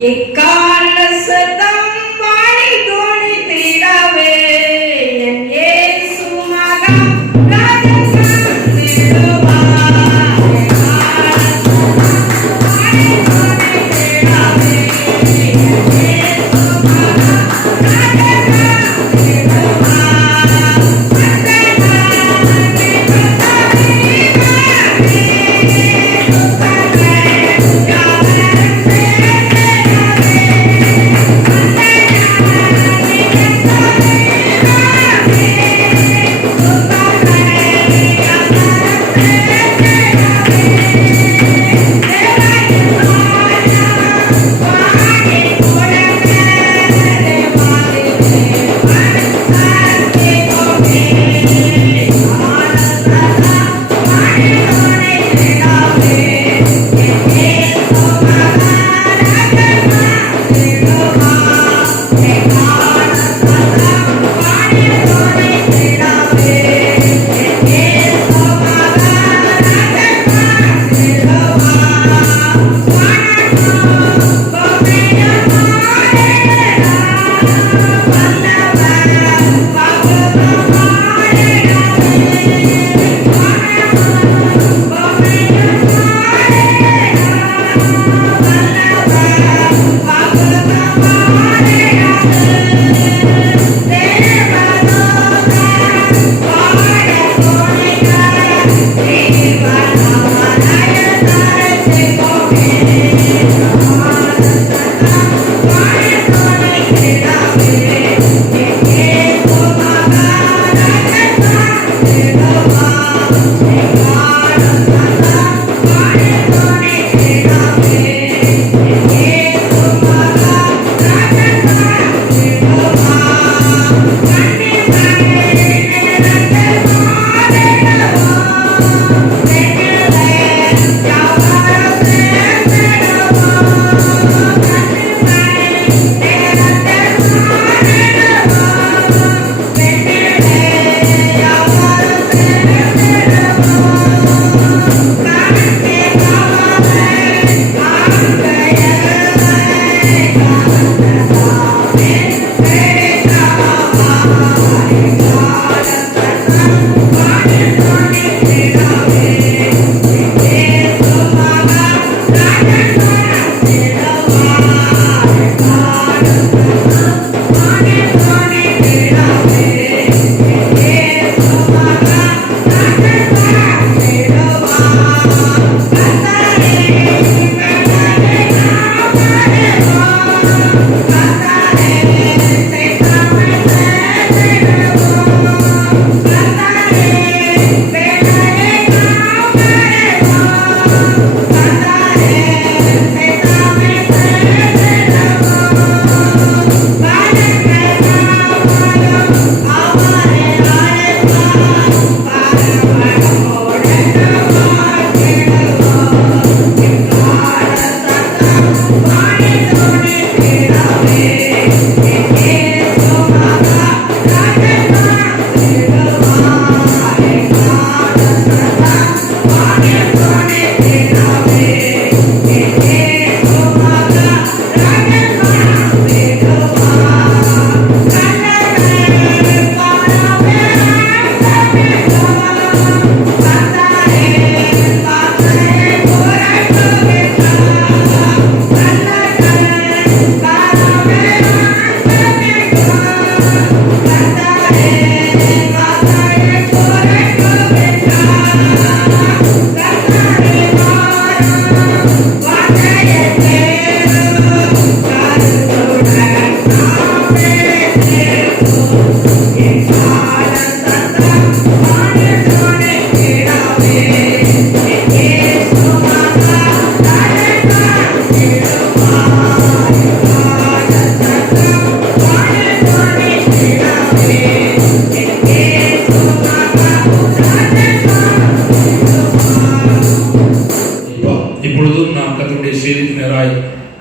எக்கால சத்தம் வாணி தோணி தீரவே என் இயேசு மகன் ராஜன் திருவா எக்கால சத்தம் வாணி தோணி தீரவே என் இயேசு மகன் ராஜன் திருவா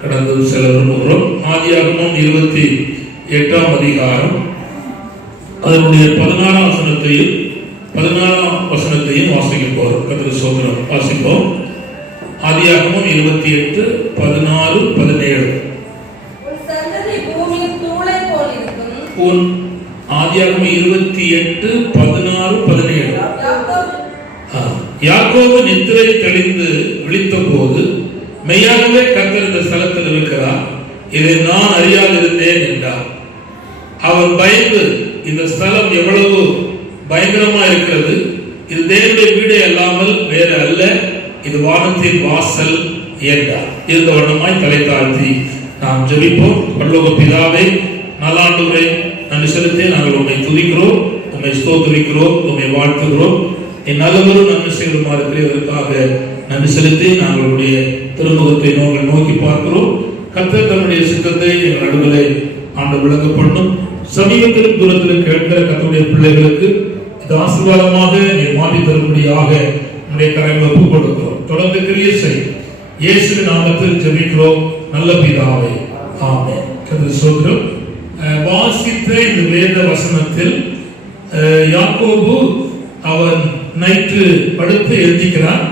கடந்து செல்ல விரும்புகிறோம். ஆதியாகமம் 28ஆம் அதிகாரம் அதனுடைய 16ஆம் வசனத்தையும் வாசிக்க போறோம். கர்த்தருக்கு ஸ்தோத்திரம். வாசிப்போம். ஆதியாகமம் 28, 16, 17. ஆதியாகமம் 28, 16, 17. யாக்கோபு நித்திரை தெளிந்து விழித்த போது மெய்யாகவே கர்த்தர் இந்த ஸ்தலத்தில் இருக்கிறார், இதை நான் அறியாதிருந்தேன் என்றார். அவர் பயந்து, இந்த ஸ்தலம் எவ்வளவு பயங்கரமா இருக்கிறது, இது தேவனுடைய வீடு அல்லாமல் வேறு அல்ல, இது வானத்தின் வாசல் என்றார். இருந்த வண்ணமாய் தலை தாழ்த்தி நாம் ஜெபிப்போம். பரலோக பிதாவே, நல்லாண்டவரே, நன்றி செலுத்தி நாங்கள் உம்மை துதிக்கிறோம், உம்மை ஸ்தோத்திரிக்கிறோம், உம்மை வாழ்த்துகிறோம். என் நல்லவரும் நன்மை செய்யுமாறு இருக்கிறதற்காக நன்றி செலுத்தி நாங்களுடைய திருமுகத்தை நோக்கி பார்க்கிறோம். கர்த்தர் தன்னுடைய சித்தத்தை எங்கள் நடுவிலே ஆண்டு விளங்க பண்ணும். சமீபத்திலும் தூரத்திலும் கேட்கிற கர்த்தருடைய பிள்ளைகளுக்கு இது ஆசீர்வாதமாக நீர் மாற்றி தரும்படியாக நம்முடைய கரங்களை ஒப்புக் கொடுக்கிறோம். தொடர்ந்து கிரியை செய். இயேசுவின் நாமத்தில் ஜெபிக்கிறோம் நல்ல பிதாவே, ஆமென். கர்த்தர் ஸ்தோத்திரம். வாசித்த இந்த வேத வசனத்தில் யாக்கோபு அவன் நைட்டு படுத்து எழுதிக்கிறான்.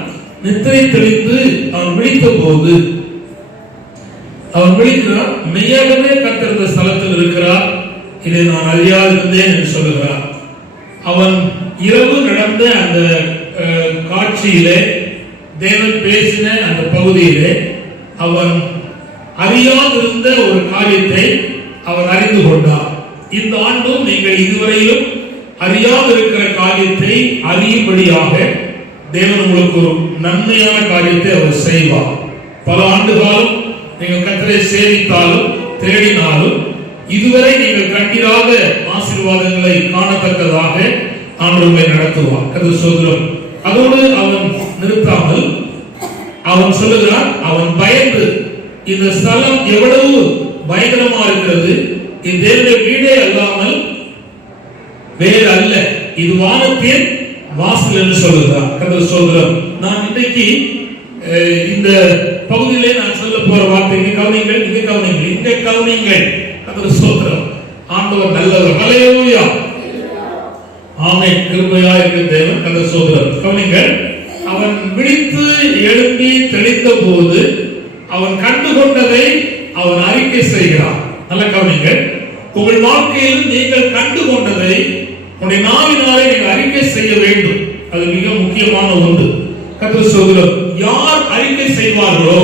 நித்திரை தெளிந்து அவன் விழித்த போது அவன் விழிக்கிறான், மெய்யாகவே கர்த்தர் இந்த ஸ்தலத்தில் இருக்கிறார், இதை நான் அறியாதிருந்தேன் என்று சொல்லுகிறான். அவன் இரவு நடந்த அந்த காட்சியிலே, தேவன் பேசின அந்த பகுதியிலே அவன் அறியாதிருந்த ஒரு காரியத்தை அவன் அறிந்து கொண்டான். இந்த ஆண்டும் நீங்கள் இதுவரையிலும் அறியாதிருக்கிற காரியத்தை அறியும்படியாக தேவன் உங்களுக்கு ஒரு நன்மையான காரியத்தை அவர் செய்வார். பல ஆண்டு காலம் நீங்கள் கர்த்தரை சேவித்தாலும் தேடினாலும் இதுவரை நீங்கள் கண்டிராத ஆசீர்வாதங்களை காணத்தக்கதாக ஆண்டவரை நடத்துவார். கர்த்தர் ஸ்தோத்திரம். அதோடு அவன் நிறுத்தாமல் அவன் சொல்லுகிறான், அவன் பயந்து, இந்த ஸ்தலம் எவ்வளவு பயங்கரமா இருக்கிறது, இது தேவனுடைய வீடே அல்லாமல் வேறு அல்ல, இது வானத்தின் வாசல் என்று சொல்லுகிறார். கர்த்தர் ஸ்தோத்திரம். நான் இன்றைக்கு இந்த பகுதியிலே நான் சொல்ல போற வார்த்தை இங்கே கவனிங்கள். கர்த்தர் ஸ்தோத்திரம். ஆண்டவர் நல்லவர். ஹல்லேலூயா, ஆமென். கிருபையா இருக்கிற தேவன். கர்த்தர் ஸ்தோத்திரம். கவனிங்கள். அவன் விழித்து எழும்பி தெளிந்த போது அவன் கண்டுகொண்டதை அவன் அறிக்கை செய்கிறான். நல்ல கவனிங்கள். உங்கள் வாழ்க்கையில் நீங்கள் கண்டுகொண்டதை உங்களுடைய நாவினாலே நீங்கள் அறிக்கை செய்ய வேண்டும். அது மிக முக்கியமான ஒன்று. கர்த்தர் ஸ்தோத்திரம். யார் அறிக்கை செய்வார்களோ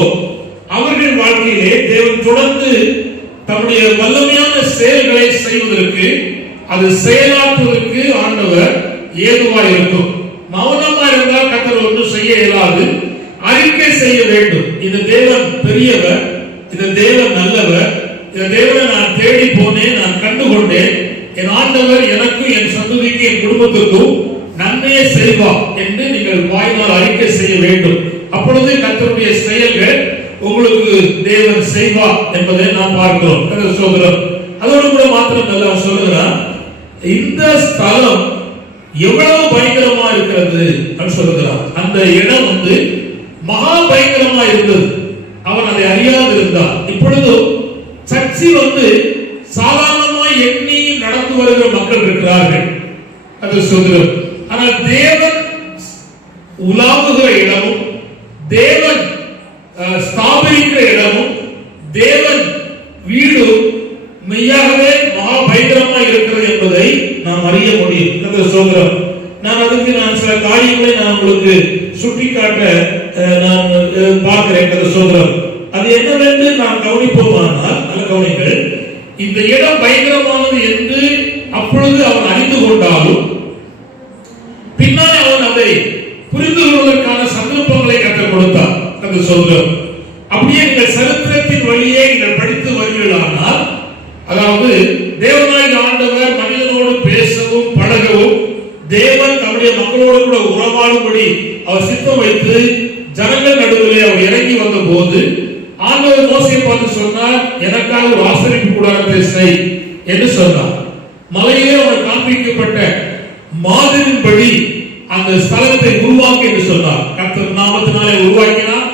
அவர்கள் வாழ்க்கையிலே தேவன் தொடர்ந்து தம்முடைய வல்லமையான செயல்களை செய்வதற்கு, அது செயலாற்றுவதற்கு ஆண்டவர் ஏதுவாய் இருக்கும். மௌனமா இருந்தால் கர்த்தர் ஒன்றும் செய்ய இயலாது. அறிக்கை செய்ய வேண்டும். இந்த தேவன் பெரியவர், இந்த தேவன் நல்லவர், இந்த தேவனை நான் தேடி போனேன், நான் கண்டுகொண்டேன், என் ஆண்டவர் எனக்கும் என் சந்ததிக்கு என் குடும்பத்துக்கும் நன்மையை செய்வார் என்று நீங்கள் வாயினால் அறிக்கை செய்ய வேண்டும். அப்பொழுது கர்த்தருடைய செயல்கள் உங்களுக்கு தேவன் செய்வார் என்பதை நாம் பார்க்கிறோம். கர்த்தர் ஸ்தோத்திரம். அதோடு கூட மாத்திரம் நல்லா சொல்லுகிறார், இந்த ஸ்தலம் எவ்வளவு பயங்கரமா இருக்கிறது என்று சொல்லுகிறார். அந்த இடம் மகா பயங்கரமா இருந்தது. அவன் அதை அறியாது இருந்தான். இப்பொழுது சர்ச்சை சாதாரணமாய் எண்ணி நடந்து வருகிற மக்கள் இருக்கிறார்கள். அது சொல்கிறோம். ஆனால் தேவன் உலாவுகிற இடமும், தேவன் ஸ்தாபிக்கிற இடமும், தேவன் வீடு மெய்யாகவே மகா பயங்கரமாய் இருக்கிறது என்பதை நாம் அறிய முடியும். அது சொல்கிறோம். அதுக்கு சில காரியங்களை நான் உங்களுக்கு சுட்டிக்காட்ட நான் பார்க்கிறேன். அது சொல்கிறோம். அது என்னவென்று நாம் கவனிப்போமானால், நல்ல கவனிங்கள். இந்த இடம் பயங்கரமானது என்று அப்பொழுது அவன் அறிந்து கொண்டாலும் பின்னால் அவன் அதை புரிந்து கொள்வதற்கான சந்தர்ப்பங்களை கற்றுக் கொடுத்தான். அது சொல்கிறோம். அப்படியே நீங்கள் சரித்திரத்தின் வழியே நீங்கள் படித்து வருவீர்களானால், அதாவது தேவனாகிய ஆண்டவர் மனிதனோடு பேசவும் பழகவும், தேவன் தம்முடைய மக்களோடு கூட உறவாடும்படி அவர் சித்தம் வைத்து ஜனங்கள் நடுவிலே அவர் இறங்கி வந்த போது ஆண்டவர் மோசேயை பார்த்து சொன்னார், எனக்காக ஒரு ஆசரிப்பு கூடாரத்தை செய் என்று சொன்னார். மலையிலே அவர் காண்பிக்கப்பட்ட மாதிரியின்படி அந்த ஸ்தலத்தை உருவாக்கி என்று சொன்னார். கர்த்தர் நாமத்தினாலே உருவாக்கினார்.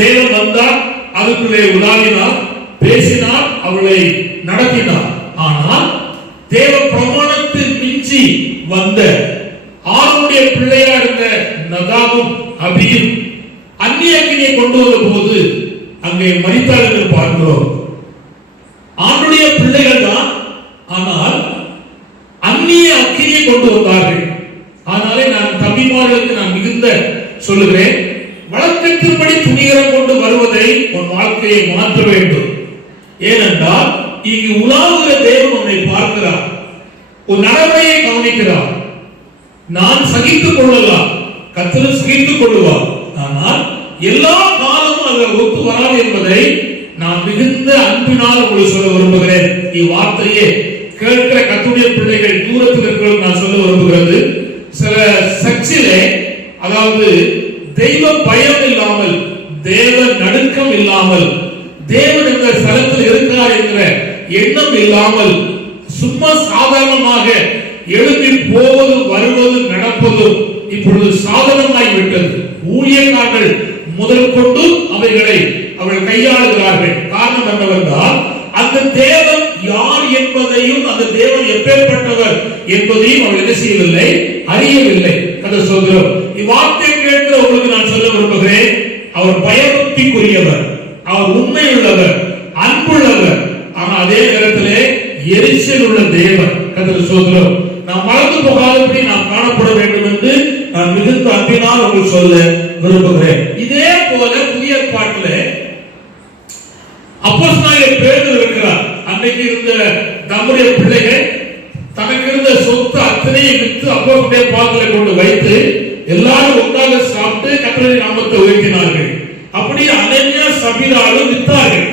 தேவன் வந்தார், அதுக்குள்ளே உலாவினார், பேசினார், அவளை நடத்தினார். ஆனால் தேவ பிரமாணத்தில் மிஞ்சி வந்த ஆரோனுடைய பிள்ளையா இருந்த நதாபும் அபியும் அந்நிய அக்கினியை கொண்டு வந்த போது அங்கே மரித்தார்கள் பார்க்கிறோம். ஆண்டுடைய பிள்ளைகள் தான் ஆனால் அந்நிய அக்கினியை கொண்டு வந்தார்கள். ஆனாலே நான் தம்பிமார்களுக்கு நான் மிகுந்த சொல்லுகிறேன், வழக்கத்தின்படி துணிகரம் கொண்டு வருவதை உன் வாழ்க்கையை மாற்ற வேண்டும். ஏனென்றால் இங்கு உலாவுகிற தேவன் உன்னை பார்க்கிறார், உன் நடைமுறையை கவனிக்கிறார். நான் சகித்துக் கொள்ளலாம், கர்த்தர் சகித்துக் கொள்ளுவார். ஆனால் எல்லா காலமும் அதில் ஒத்து வராது என்பதை நான் மிகுந்த அன்பினால் உங்களுக்கு சொல்ல விரும்புகிறேன். இவ்வார்த்தையே கேட்கிற கர்த்தருடைய பிள்ளைகள் தூரத்தில் இருக்கிறவர்கள் நான் சொல்ல விரும்புகிறது. சில சர்ச்சிலே, அதாவது தெய்வ பயம் இல்லாமல், தேவ நடுக்கம் இல்லாமல், தேவன் என்ற ஸ்தலத்தில் இருக்கிறார் என்ற எண்ணம் இல்லாமல், சும்மா சாதாரணமாக எழுப்பி போவது வருவது நடப்பது இப்பொழுது சாதனமாய் விட்டது. ஊழியக்காரர்கள் முதல் கொண்டு அவைகளை அவர்கள் கையாளுகிறார்கள். காரணம் என்னவென்றால், அந்த தேவன் யார் என்பதையும் அந்த தேவன் எப்பேற்பட்டவர் என்பதையும் அவர்கள் என்ன செய்யவில்லை, அறியவில்லை. கர்த்தர் சொல்கிறார், இவ்வார்த்தை கேட்கிற உங்களுக்கு நான் சொல்ல விரும்புகிறேன், அவர் பயபக்திக்குரியவர், அவர் உண்மையுள்ளவர், அன்புள்ளவர், ஆனால் அதே நேரத்திலே எரிச்சல் உள்ள தேவன். கர்த்தர் சொல்கிறார், நாம் மறந்து போகாதபடி நாம் காணப்பட வேண்டும் என்று நான் மிகுந்த அன்பினால் உங்களுக்கு சொல்ல விரும்புகிறேன். இதே போல புதிய ஏற்பாட்டிலே அப்போஸ்தலனாகிய பேதுரு இருக்கிறார். அன்னைக்கு இருந்த நம்முடைய பிள்ளைகள் தனக்கு இருந்த சொத்து அத்தனையும் விற்று அப்போஸ்தலனுடைய பாதத்திலே கொண்டு வைத்து எல்லாரும் ஒன்றாக சாப்பிட்டு கர்த்தருடைய நாமத்தை உயர்த்தினார்கள். அப்படி அனனியா சபீராலும் வித்தார்கள்.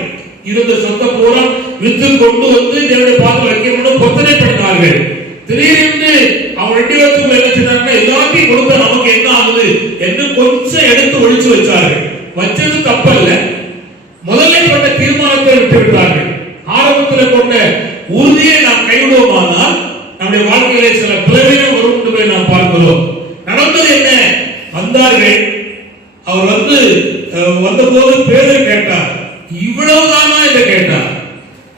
இருந்த சொத்தை பூரா வித்து கொண்டு வந்து தேவனுடைய பாதத்தில் வைக்கணும்னு பொத்தனை பண்ணினார்கள். திடீரென்று அவன் 2 பேருக்கும் என்ன செய்தார்கள், எல்லாத்தையும் கொடுத்த நமக்கு என்ன ஆகுது என்று கொஞ்சம் எடுத்து ஒழிச்சு வச்சார்கள். வச்சது தப்பல்ல, முதல்ல கொண்ட தீர்மானத்தை விட்டு விட்டார்கள். ஆரம்பத்தில் கொண்ட உறுதியை நாம் கைவிடுவோமானால் நம்முடைய வாழ்க்கையிலே சில பிளவினம் வரும் என்று நாம் பார்க்கிறோம். நடந்தது என்ன? வந்தார்கள். அவர் வந்தபோது பேதுரு கேட்டார், இவ்வளவுதானா என்று கேட்டார்.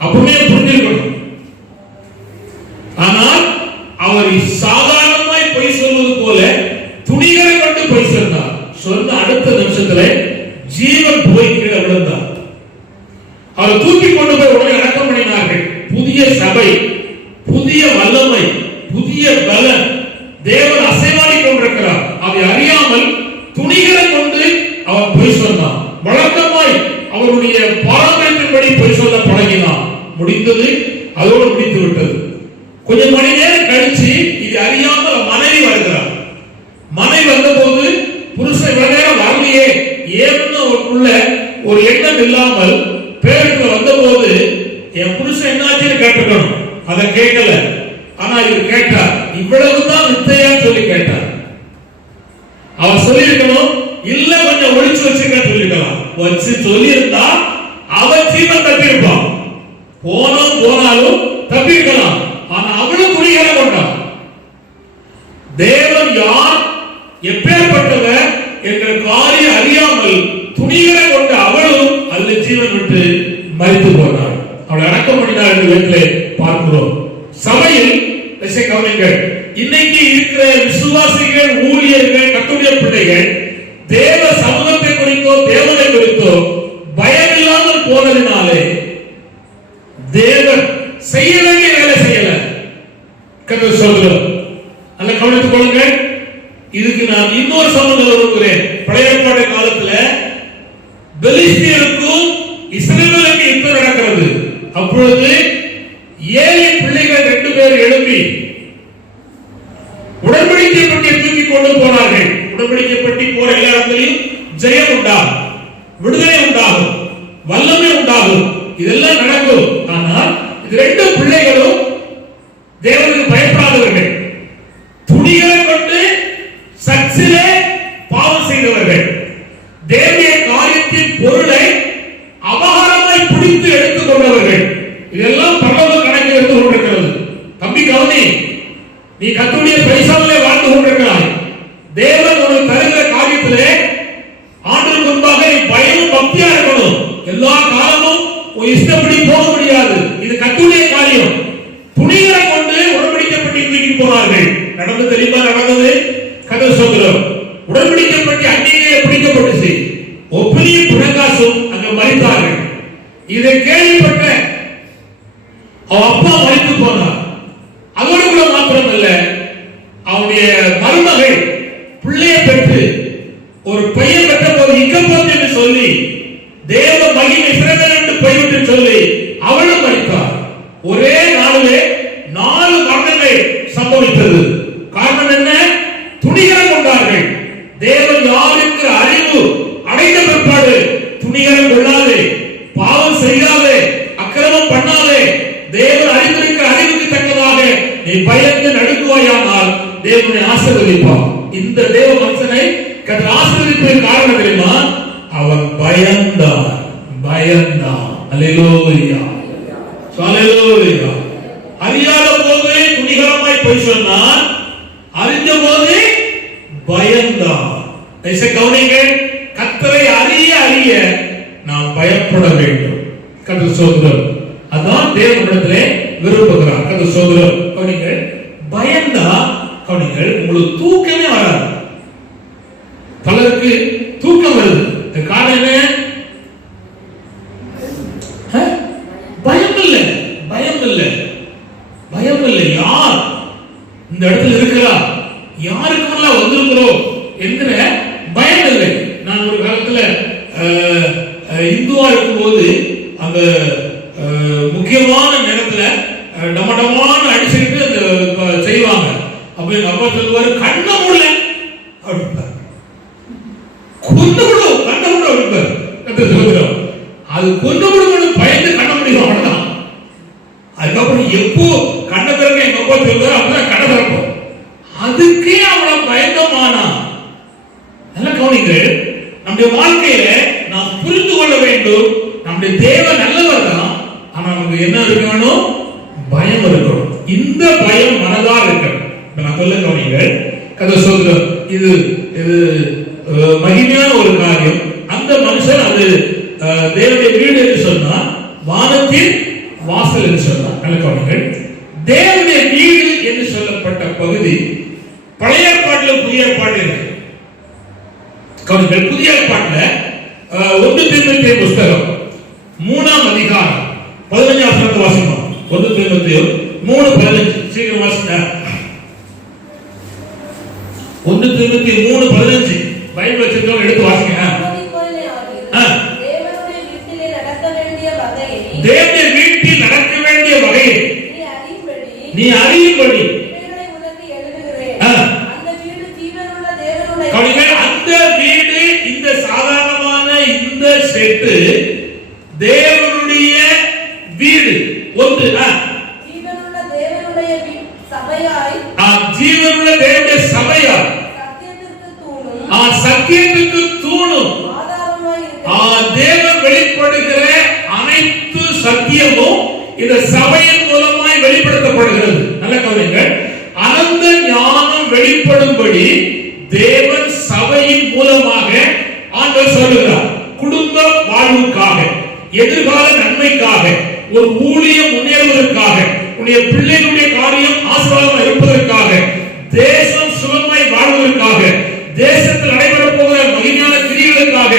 அப்படியே புரிஞ்சிருக்கணும். ஆனால் அவர் சாதாரணமாய் பொய் சொல்வது போல துணிகரை கொண்டு பொய் சொன்னார். சொன்ன அடுத்த நிமிஷத்துல ஜீவன் போய் கீழே விழுந்தார். அவர் தூக்கி கொண்டு போய் உடனே அடக்கம் பண்ணினார்கள். புதிய சபை, புதிய வல்லமை, புதிய பலன், தேவன் அசைவாடி கொண்டிருக்கிறார். அதை அறியாமல் துணிகரை கொண்டு அவர் பொய் சொன்னார். வழக்கமாய் அவருடைய பாரம்பரியத்தின்படி பொய் சொல்ல பழகினார். முடிந்தது, அதோடு முடித்து விட்டது. கொஞ்சம் மணி நேரம் கழிச்சு இது அறியாமல் மனைவி வருகிறார். மனைவி வந்தபோது புருஷன் இவ்வளவு நேரம் வரலையே ஏன்னு உள்ள ஒரு எண்ணம் இல்லாமல் பேருக்கு வந்தபோது என் புருஷன் என்னாச்சுன்னு கேட்டுக்கணும். அதை கேட்கல. ஆனா இவர் கேட்டார், இவ்வளவுதான் வித்தையா சொல்லி கேட்டார். அவர் சொல்லியிருக்கணும், இல்ல கொஞ்சம் ஒழிச்சு வச்சிருக்க சொல்லிருக்கலாம். வச்சு சொல்லியிருந்தா அவன் ஜீவன் தப்பியிருப்பான். போனாலும் தப்பியிருக்கலாம். ஆனா அவளும் துணிகரை கொண்டான். தேவன் யார், எப்பேற்பட்டவர் என்ற காரியம் அறியாமல் துணிகரை கொண்ட அவளும் அல்ல ஜீவன் விட்டு மரித்து போனாள். அவளை அடக்கம் பண்ணினார் என்று வீட்டிலே பார்க்கிறோம். சபையில் கவனிங்கள், இன்னைக்கு இருக்கிற விசுவாசிகள், ஊழியர்கள், கர்த்தருடைய பிள்ளைகள் தேவ சமூகத்தை குறித்தோ தேவனை குறித்தோ பயம் இல்லாமல் போனதினாலே தேவன் செய்ய வேண்டிய வேலை செய்யல. கர்த்தர் சொல்கிறார், நல்ல கவனித்துக் கொள்ளுங்கள். இதுக்கு நான் இன்னொரு சம்பந்தம் விரும்புகிறேன். பழைய ஏற்பாட்டு காலத்துல பெலிஸ்தியருக்கும் இஸ்ரவேலுக்கும் யுத்தம் நடக்கிறது. அப்பொழுது 7 பிள்ளைகள் 2 பேர் எழுப்பி உடன்படிக்கை பெட்டியை தூக்கி கொண்டு போனார்கள். உடன்படிக்கை பெட்டி போற எல்லா இடத்திலும் ஜெயம் உண்டாகும், விடுதலை உண்டாகும், வல்லமை உண்டாகும், இதெல்லாம் நடக்கும். ஆனால் இது 2 பிள்ளைகளும் தேவனுக்கு பயப்படாதவர்கள், துணிகளை கொண்டு சர்ச்சிலே பாவம் செய்தவர்கள், தேவனுடைய காரியத்தின் பொருளை அபகாரமாய் பிடித்து எடுத்துக் கொண்டவர்கள். இதெல்லாம் பரலோக கணக்கில் இருந்து கொண்டிருக்கிறது. தம்பி கவனி, நீ கர்த்தருடைய பரிசாவிலே வாழ்ந்து கொண்டிருக்கிறாய். தேவன் உனக்கு தருகிற காரியத்திலே ஆண்டுக்கு முன்பாக நீ பயமும் பக்தியா இருக்கணும். எல்லா காலமும் உன் இஷ்டப்படி போக முடியாது. இது கர்த்தருடைய காரியம். துணிகளை கொண்டு உடன்படிக்கப்பட்டு தூக்கி போனார்கள். நடந்து தெரியுமா? நடந்தது கர்த்தர் சொல்கிறார். உடன்படிக்கப்பட்டு அந்நியரை பிடிக்கப்பட்டுச்சு. ஒப்பினியும் புனகாசும் அங்க மரித்தார்கள். இதை கேள்விப்பட்ட அவன் அப்பா மரித்து போனார். அதோடு கூட மாத்திரமல்ல, அவனுடைய மருமகள் பிள்ளையை பெற்று ஒரு பையன் பெற்ற போது இக்கப்போது என்று சொல்லி தேவ மகிமை சிறந்தது என்று போய்விட்டு சொல்லி அவளும் மரித்தார். ஒரே நாளிலே 4 மரணங்கள் சம்பவித்தது. காரணம் என்ன? துணிகரம் கொண்டார்கள். தேவன் யாருக்கு அறிவு அடைந்த பிற்பாடு துணிகரம் கொள்ளாதே, பாவம் செய்யாதே, அக்கிரமம் பண்ணாதே, தேவன் அறிந்திருக்க அறிவுக்கு தக்கதாக நீ பயந்து நடுங்குவாயானால் தேவனை ஆசீர்வதிப்பார். இந்த தேவ மனுஷனை கர்த்தர் ஆசீர்வதிப்பதற்கு காரணம் தெரியுமா? அவன் பயந்தான். அல்லேலூயா, அல்லேலூயா. அறியாத போது துணிகரமாய் போய் சொன்னான், அறிந்த போது பயந்தான். கவனிங்கள், கர்த்தரை அறிய நாம் பயப்பட வேண்டும். கர்த்தர் சோதரம் அதான் தேவனிடத்திலே விரும்புகிறார். கர்த்தர் சோதரம். கவனிங்கள், பயந்தா கவனிங்கள், உங்களுக்கு தூக்கமே வராது. பலருக்கு தூக்கம் வருது. காரணம் என்ன? பயம் இல்லை. யார் இந்த இடத்துல இருக்கிறா, யாருக்கு வந்திருக்கிறோம் என்கிற பயம் இல்லை. நான் ஒரு காலத்துல இந்துவா இருக்கும்போது அந்த முக்கியமான நேரத்துல டமடமான அடிச்சுக்கிட்டு செய்வாங்க. அப்ப எங்க அப்பா சொல்லுவாரு, கண்ண முடியல அப்படிப்பாரு, கொண்டு விடும் கண்ண விடும் அப்படிப்பாரு. அது கொண்டு விடும் பயந்து கண்ண முடியும், அவ்வளவுதான். அதுக்கப்புறம் எப்போ கண்ண திறக்க எங்க அப்பா சொல்லுவாரு, அப்பதான் கண்ண திறப்போம். அதுக்கே அவளை பயங்கரமானா. நல்ல கவனிங்க, நம்முடைய வாழ்க்கையில நாம் புரிந்து கொள்ள வேண்டும், நம்முடைய தேவன் நல்லவர் தான். ஆனா நமக்கு என்ன இருக்கணும்? பயம் இருக்கணும். இந்த பயம் மனதால் இருக்கணும். நான் சொல்ல கவனிங்க, கதை சொல்றேன். இது மகிமையான ஒரு காரியம். அந்த மனுஷன் அது தேவனுடைய வீடு என்று சொன்னா, வானத்தின் வாசல் என்று சொன்னார். நல்ல கவனிங்க, தேவனுடைய வீடு என்று சொல்லப்பட்ட பகுதி பழைய ஏற்பாட்டில் புதிய ஏற்பாடு இருக்கு. கவனிங்கள், புதிய ஏற்பாட்டில் 1 தீமோத்தேயு புத்தகம் 3ஆம் அதிகாரம் 15ஆம் வசனத்தை வாசிப்போம். 1 தீமோத்தேயு 3:15. சீக்கிரம் வாசிங்க. 1 தீமோத்தேயு 3:15 பைபிள் வச்சிருக்கவங்க எடுத்து வாசிங்க. தேவனுடைய வீட்டில் நடக்க வேண்டிய வகையை நீ அறியும்படி அந்த வீடு, இந்த சாதாரணமான இந்த செட்டு தேவனுடைய வீடு. ஒன்று ஜீவனுள்ள தேவனுடைய சபையாய் சத்தியத்துக்கு தூணும். தேவன் வெளிப்படுகிற அனைத்து சத்தியமும் இந்த சபையின் மூலமாய் வெளிப்படுத்தப்படுகிறது. நல்ல கவனிங்கள், அனந்த ஞானம் வெளிப்படும்படி தேவன் சபையின் மூலமாக ஆண்டவர் சொல்லுகிறார். குடும்ப வாழ்வுக்காக, எதிர்கால நன்மைக்காக, ஒரு ஊழியம் முன்னேறுவதற்காக, உன்னுடைய பிள்ளைகளுடைய காரியம் ஆசீர்வாதமாக இருப்பதற்காக, தேசம் சுகமாய் வாழ்வதற்காக, தேசத்தில் நடைபெற போகிற மகிமையான கிரியைகளுக்காக,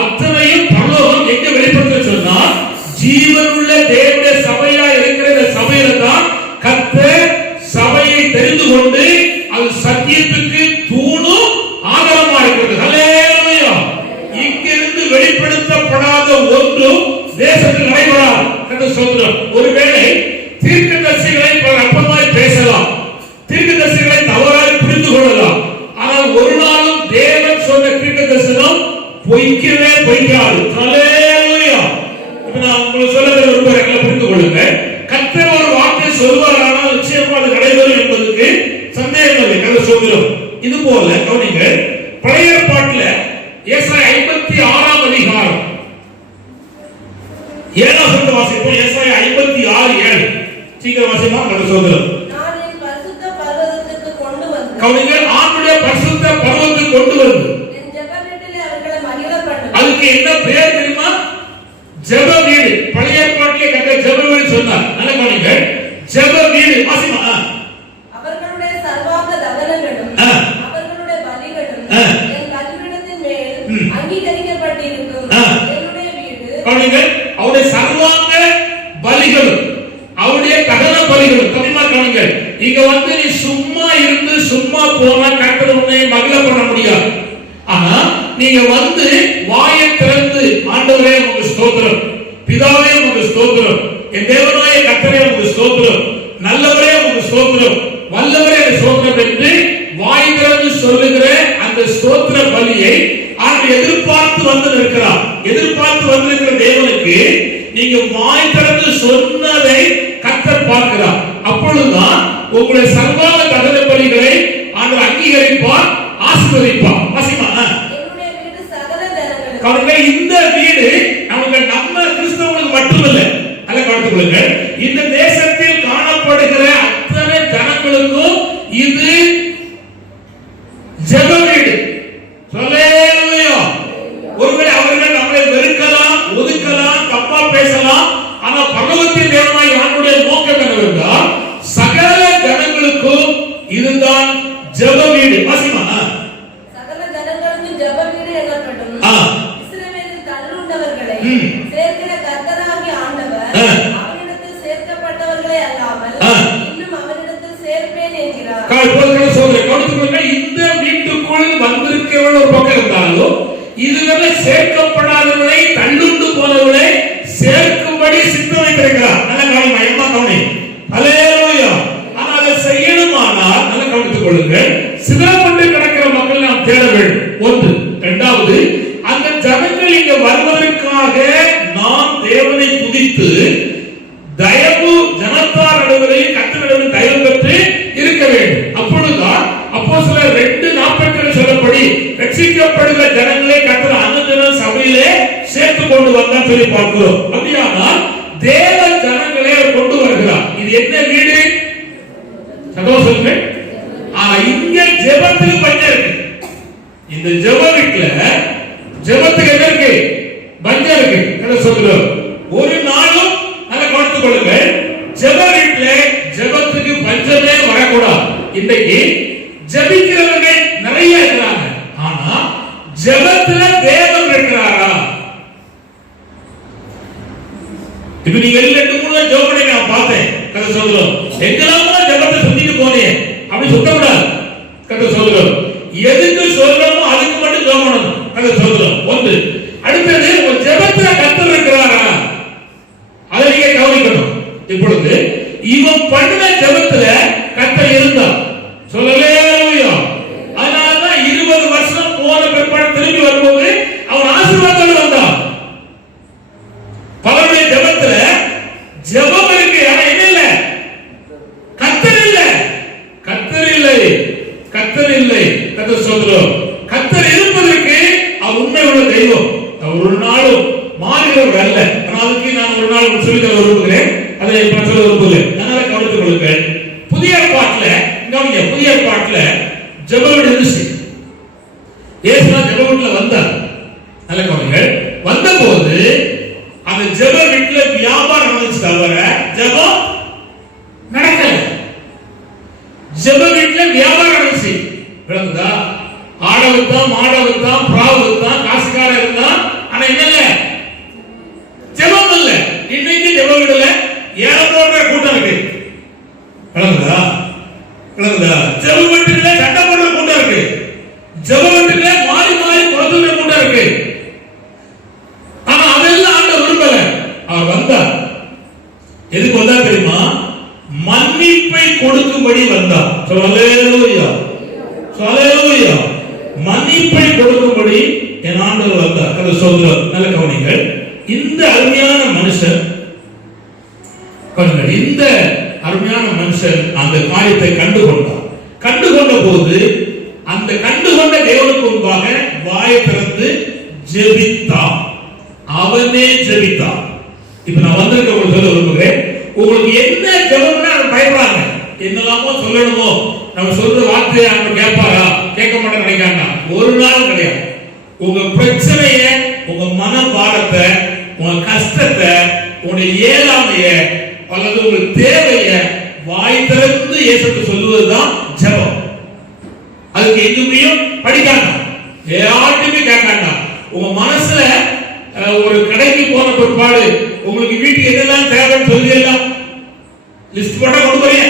அத்தனையும் பரலோகம் எங்க வெளிப்படுத்த சொன்னால், ஜீவனுள்ள தேவனுடைய சபையா இருக்கிற இந்த சபையில தான் கர்த்தர் சபையை தெரிந்து கொண்டு அது சத்தியத்துக்கு தூணும் ஆதாரமா இருக்கிறது. ஹல்லேலூயா. இங்கிருந்து வெளிப்படுத்தப்படாத ஒன்றும் தேசத்தில் நடைபெறாது. கர்த்தர் சொல்றார், ஒருவேளை தீர்க்கதரிசிகளை அற்பமாய் பேசலாம், தீர்க்கதரிசிகளை தவறாய் புரிந்து கொள்ளலாம். ஆனால் ஒரு நாளும் தேவன் சொன்ன தீர்க்கதரிசனம் பொய்க்கவே பொய்க்காது. ஹல்லேலூயா. இப்ப நான் உங்களுக்கு சொல்ல விரும்புகிறேன், புரிந்து கொள்ளுங்க. கர்த்தர் ஒரு வார்த்தை சொல்வாரானால் நிச்சயமா அது நடைபெறும் என்பதற்கு சந்தேகம் இல்லை. கர்த்தர் சொல்கிறோம். இது போல கவனிங்க, பழைய ஏற்பாட்டில் ஏசாயா 56ஆம் அதிகாரம் 7ஆம் வசனத்தை வாசிப்போம். ஏசாயா 56:7. சீக்கிரம் வாசிப்போம். கர்த்தர் சொல்கிறோம், நான் என் பரிசுத்த பர்வதத்துக்கு கொண்டு வந்து, கவனிங்க, ஆண்டுடைய பரிசுத்த பர்வதத்துக்கு கொண்டு வந்து என் ஜெப வீட்டிலே அவர்களை மகிழ பண்ணுவேன். அதுக்கு என்ன பேர் தெரியுமா? ஜெப வீடு. பழைய ஏற்பாட்டிலே கர்த்தர் ஜெப வீடு சொன்னார். நல்ல கவனிங்க, ஜெப வீடு வாசிமா. அவர்களுடைய சர்வாங்க தகனங்களும் அவர்களுடைய பலிகளும் என் பலிபீடத்தின் மேல் அங்கீகரிக்கப்பட்டிருக்கும் என்னுடைய வீடு. கவனிங்க, அவருடைய சர்வாங்க பலிகளும் அவருடைய இங்க வந்து நீ சும்மா இருந்து சும்மா போனா கர்த்தர் உன்னை மகிழ பண்ண முடியாது. ஆனா நீங்க வந்து வாயை திறந்து ஆண்டவரே உமக்கு ஸ்தோத்திரம், பிதாவே உமக்கு ஸ்தோத்திரம், என் தேவனாய கர்த்தரே உமக்கு ஸ்தோத்திரம், நல்லவரே உமக்கு ஸ்தோத்திரம், வல்லவரே ஸ்தோத்திரம் என்று வாய் திறந்து சொல்லுகிற அந்த ஸ்தோத்திர பலியை அவர் எதிர்பார்த்து வந்து இருக்கிறார். எதிர்பார்த்து வந்திருக்கிற தேவனுக்கு நீங்க வாய் திறந்து சொன்னதை கர்த்தர் பார்க்கிறார். அப்பொழுதுதான் உங்களுடைய சர்வாங்க தகன பலிகளை அவர் அங்கீகரிப்பார், ஆசீர்வதிப்பார். வாசிமா, என்னுடைய வீடு சகல ஜனங்களுக்கும். இந்த வீடு நமக்கு நம்ம கிறிஸ்தவர்களுக்கு மட்டுமல்ல, அல்ல கவனித்துக் இந்த தேசத்தில் காணப்படுகிற அத்தனை ஜனங்களுக்கும் இது ஜெப வீடு. ஹல்லேலூயா. ஒருவேளை அவர்கள் நம்மை வெறுக்கலாம், ஒதுக்கலாம், தப்பா பேசலாம். ஆனா பரலோகத்தின் தேவனாய் ஆண்டவருடைய நோக்கம் என்னவென்றால் சகல ஜனங்களுக்கும் இதுதான் ஜெப வீடு. வாசிமா, சகல ஜனங்களுக்கும் ஜெப வீடு எனப்படும். இஸ்ரவேலில் தள்ளுண்டவர்களை சேர்க்கிற கர்த்தராகிய ஆண்டவர் அவனிடத்தில் சேர்க்கப்பட்டவர்களே அல்லாமல் இன்னும் அவனிடத்தில் சேர்ப்பேன் என்கிறார். இந்த வீட்டுக்குள் வந்திருக்கிறவர்கள் ஒரு பக்கம் இருந்தாலும் இதுவரை சேர்க்கப்படாதவர்களை, தள்ளுண்டு போனவர்களை சேர்க்கும்படி சித்தம் வைத்திருக்கிறார். நல்ல கவனி, அம்மா கவனி. ஹல்லேலூயா. ஆனால் அதை செய்யணுமானால் நல்ல கவனித்துக் கொள்ளுங்கள், சிதறப்பட்டு கிடக்கிற மக்கள் நாம் தேட வேண்டும். ஒன்று. இரண்டாவது, அந்த ஜனங்கள் இங்க வருவதற்காக நாம் தேவனை துதித்து தயவு ஜனத்தார் நடுவில் கர்த்தர் நடுவில் தயவு பெற்று இருக்க வேண்டும். அப்பொழுதுதான் அப்போஸ்தலர் 2:42 சொல்லப்படி ரட்சிக்கப்படுகிற ஜனங்களை கர்த்தர் அனுதின சபையிலே சேர்த்து கொண்டு வந்தார் சொல்லி பார்க்கிறோம். அப்படியானால் தேவ ஜனங்களை கொண்டு வருகிறார். இது என்ன வீடு? சந்தோஷமே. இங்க ஜெபத்துக்கு பஞ்சம் இருக்கு. இந்த ஜெப வீட்டுல ஜெபத்துக்கு என்ன இருக்கு? பஞ்சம் இருக்கு. என்ன சொல்றோம்? ஒரு நாளும் நல்லா கவனித்துக் கொள்ளுங்கள், ஜெப வீட்டுல ஜெபத்துக்கு பஞ்சமே வரக்கூடாது. இன்னைக்கு ஜெபிக்கிறவர்கள் நிறைய இருக்கிறாங்க, ஆனா ஜெபத்துல தேவன் இருக்கிறாரா? இப்ப நீங்க 2-3 ஜெபம் பண்ணி நான் பார்த்தேன். கதை சொல்றோம், எங்கெல்லாமோ ஜெபத்தை சுத்திட்டு போனேன், அப்படி சுத்தக்கூடாது. கதை சொல்றோம், எதுக்கு சொல்றோமோ அதுக்கு மட்டும் ஜெபம் பண்ணணும். கதை சொல்றோம். ஒன்று. அடுத்தது, ஒரு ஜெபத்துல கர்த்தர் இருக்கிறாரா? அதை நீங்க கவனிக்கணும். இப்பொழுது இவன் பண்ண ஜெபத்துல கர்த்தர் இருந்தார். ஹல்லேலூயா. அதனாலதான் 20 வருஷம் போன பிற்பாடு திரும்பி வரும்போது அவன் ஆசீர்வாதத்தோடு வந்தான். பலருடைய ஜெபத்துல ஜெபம் இருக்கு, ஆனா என்ன இல்ல? கர்த்தர் இல்ல. கர்த்தர் இல்லை, கர்த்தர் இல்லை. கர்த்தர் சொல்றோம், கர்த்தர் இருப்பதற்கு அவர் உண்மை உள்ள தெய்வம். ஒரு நாளும் மாறுகிறவர் அல்ல. அதுக்கு நான் ஒரு நாள் சொல்லித் தர விரும்புகிறேன், அதை சொல்ல விரும்புகிறேன். அதனால கவனித்துக் கொள்ளுங்கள். புதிய ஏற்பாட்டுல கவனிங்க, புதிய ஏற்பாட்டுல ஜெப வீடு இருந்துச்சு. இயேசுவா ஜெப வீட்டுல வந்தார். நல்ல கவனிங்கள். வந்தபோது அந்த ஜெப வீட்டுல வியாபாரம் நடந்துச்சு, தவிர ஜெபம் நடக்கல. ஜெப வீட்டுல வியாபாரம் நடந்துச்சு. விளங்குதா? ஆடவுத்தான், மாடவுத்தான், பிராவுத்தான், காசுக்கார இருந்தான், ஆனா என்ன ஜெபம் இல்ல. இன்னைக்கு ஜெப வீடுல ஏழப்போட கூட்டம் இருக்கு. விளங்குதா? விளங்குதா? ஜெப வீட்டுல சண்டை போடுற கூட்டம் இருக்கு. ஜெப வீட்டுல மாறி மாறி குறைஞ்சுற கூட்டம் இருக்கு. ஆனா அதெல்லாம் ஆண்டவர் விரும்பல. அவர் வந்தார். எதுக்கு வந்தார் தெரியுமா? மன்னிப்பை கொடுக்கும்படி வந்தார். ஹல்லேலூயா. ஹல்லேலூயா. மன்னிப்பை கொடுக்கும்படி என் ஆண்டவர் வந்தார். அதை சொல்றார். நல்ல கவனிங்கள். இந்த அருமையான மனுஷன், இந்த அருமையான மனுஷன் அந்த காரியத்தை கண்டுகொண்டார். கண்டுகொண்ட போது அந்த கண்டுகொண்ட தேவனுக்கு முன்பாக வாயை திறந்து ஜெபித்தான். அவனே ஜெபித்தான். இப்ப நான் வந்திருக்க ஒரு சொல்ல விரும்புகிறேன், உங்களுக்கு என்ன ஜெபம்னா பயப்படுறாங்க, என்னெல்லாமோ சொல்லணுமோ, நம்ம சொல்ற வார்த்தையை அவங்க கேட்பாரா, கேட்க மாட்டேன்னு நினைக்காங்க. ஒரு நாள் கிடையாது. உங்க பிரச்சனைய, உங்க மன பாரத்தை, உங்க கஷ்டத்தை, உங்களுடைய இயலாமைய அல்லது உங்க தேவைய வாய் திறந்து இயேசுக்கு சொல்லுவதுதான் ஜெபம். அதுக்கு எங்கேயும் படிக்காங்க, யார்ட்டுமே கேட்காங்க. உங்க மனசுல ஒரு கடைக்கு போன பிற்பாடு உங்களுக்கு வீட்டுக்கு எதெல்லாம் தேவைன்னு சொல்லி எல்லாம் லிஸ்ட் போட்டா கொடுக்குறீங்க.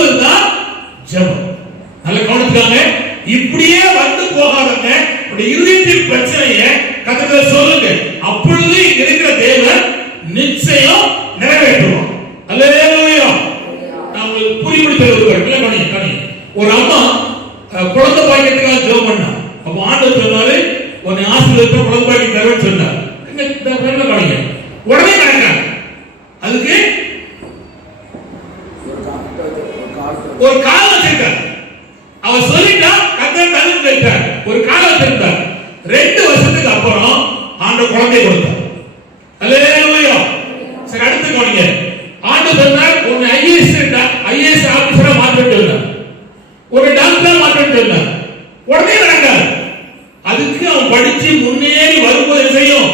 சொல்லுவதுதான் ஜெபம். நல்ல கவனிச்சுக்காங்க. இப்படியே வந்து போகாதங்க. உடைய இருதயத்தின் பிரச்சனையை கர்த்தர் சொல்லுங்க. அப்பொழுது இருக்கிற தேவன் நிச்சயம் நிறைவேற்றுவார். அல்லேலூயா. நான் புரியும்படி சொல்லுவேன். ஒரு அம்மா குழந்தை பாக்கியத்துக்காக ஜெபம் பண்ணா. அப்ப ஆண்டவர் சொன்னாரு, உன்னை ஆசீர்வதித்து குழந்தை பாக்கியம் தருவேன்னு சொன்னார். உடனே நடக்காது. அதுக்கு ஒரு காலம் வச்சிருக்கார். அவர் சொல்லிட்டா கர்த்தர் தருன்னு சொல்லிட்டார். ஒரு காலம் வச்சிருந்தார். 2 வருஷத்துக்கு அப்புறம் ஆண்டவர் குழந்தை கொடுத்தார். அல்லேலூயா. சரி, அடுத்து கவனிங்க. ஆண்டவர் சொன்னார், உன்னை ஐஏஎஸ் ஆபீசரா மாற்றணும் சொன்னார். ஒரு டாக்டரா மாற்றணும் சொன்னார். உடனே நடக்காது. அதுக்கு அவன் படிச்சு முன்னேறி வரும்போது செய்யும்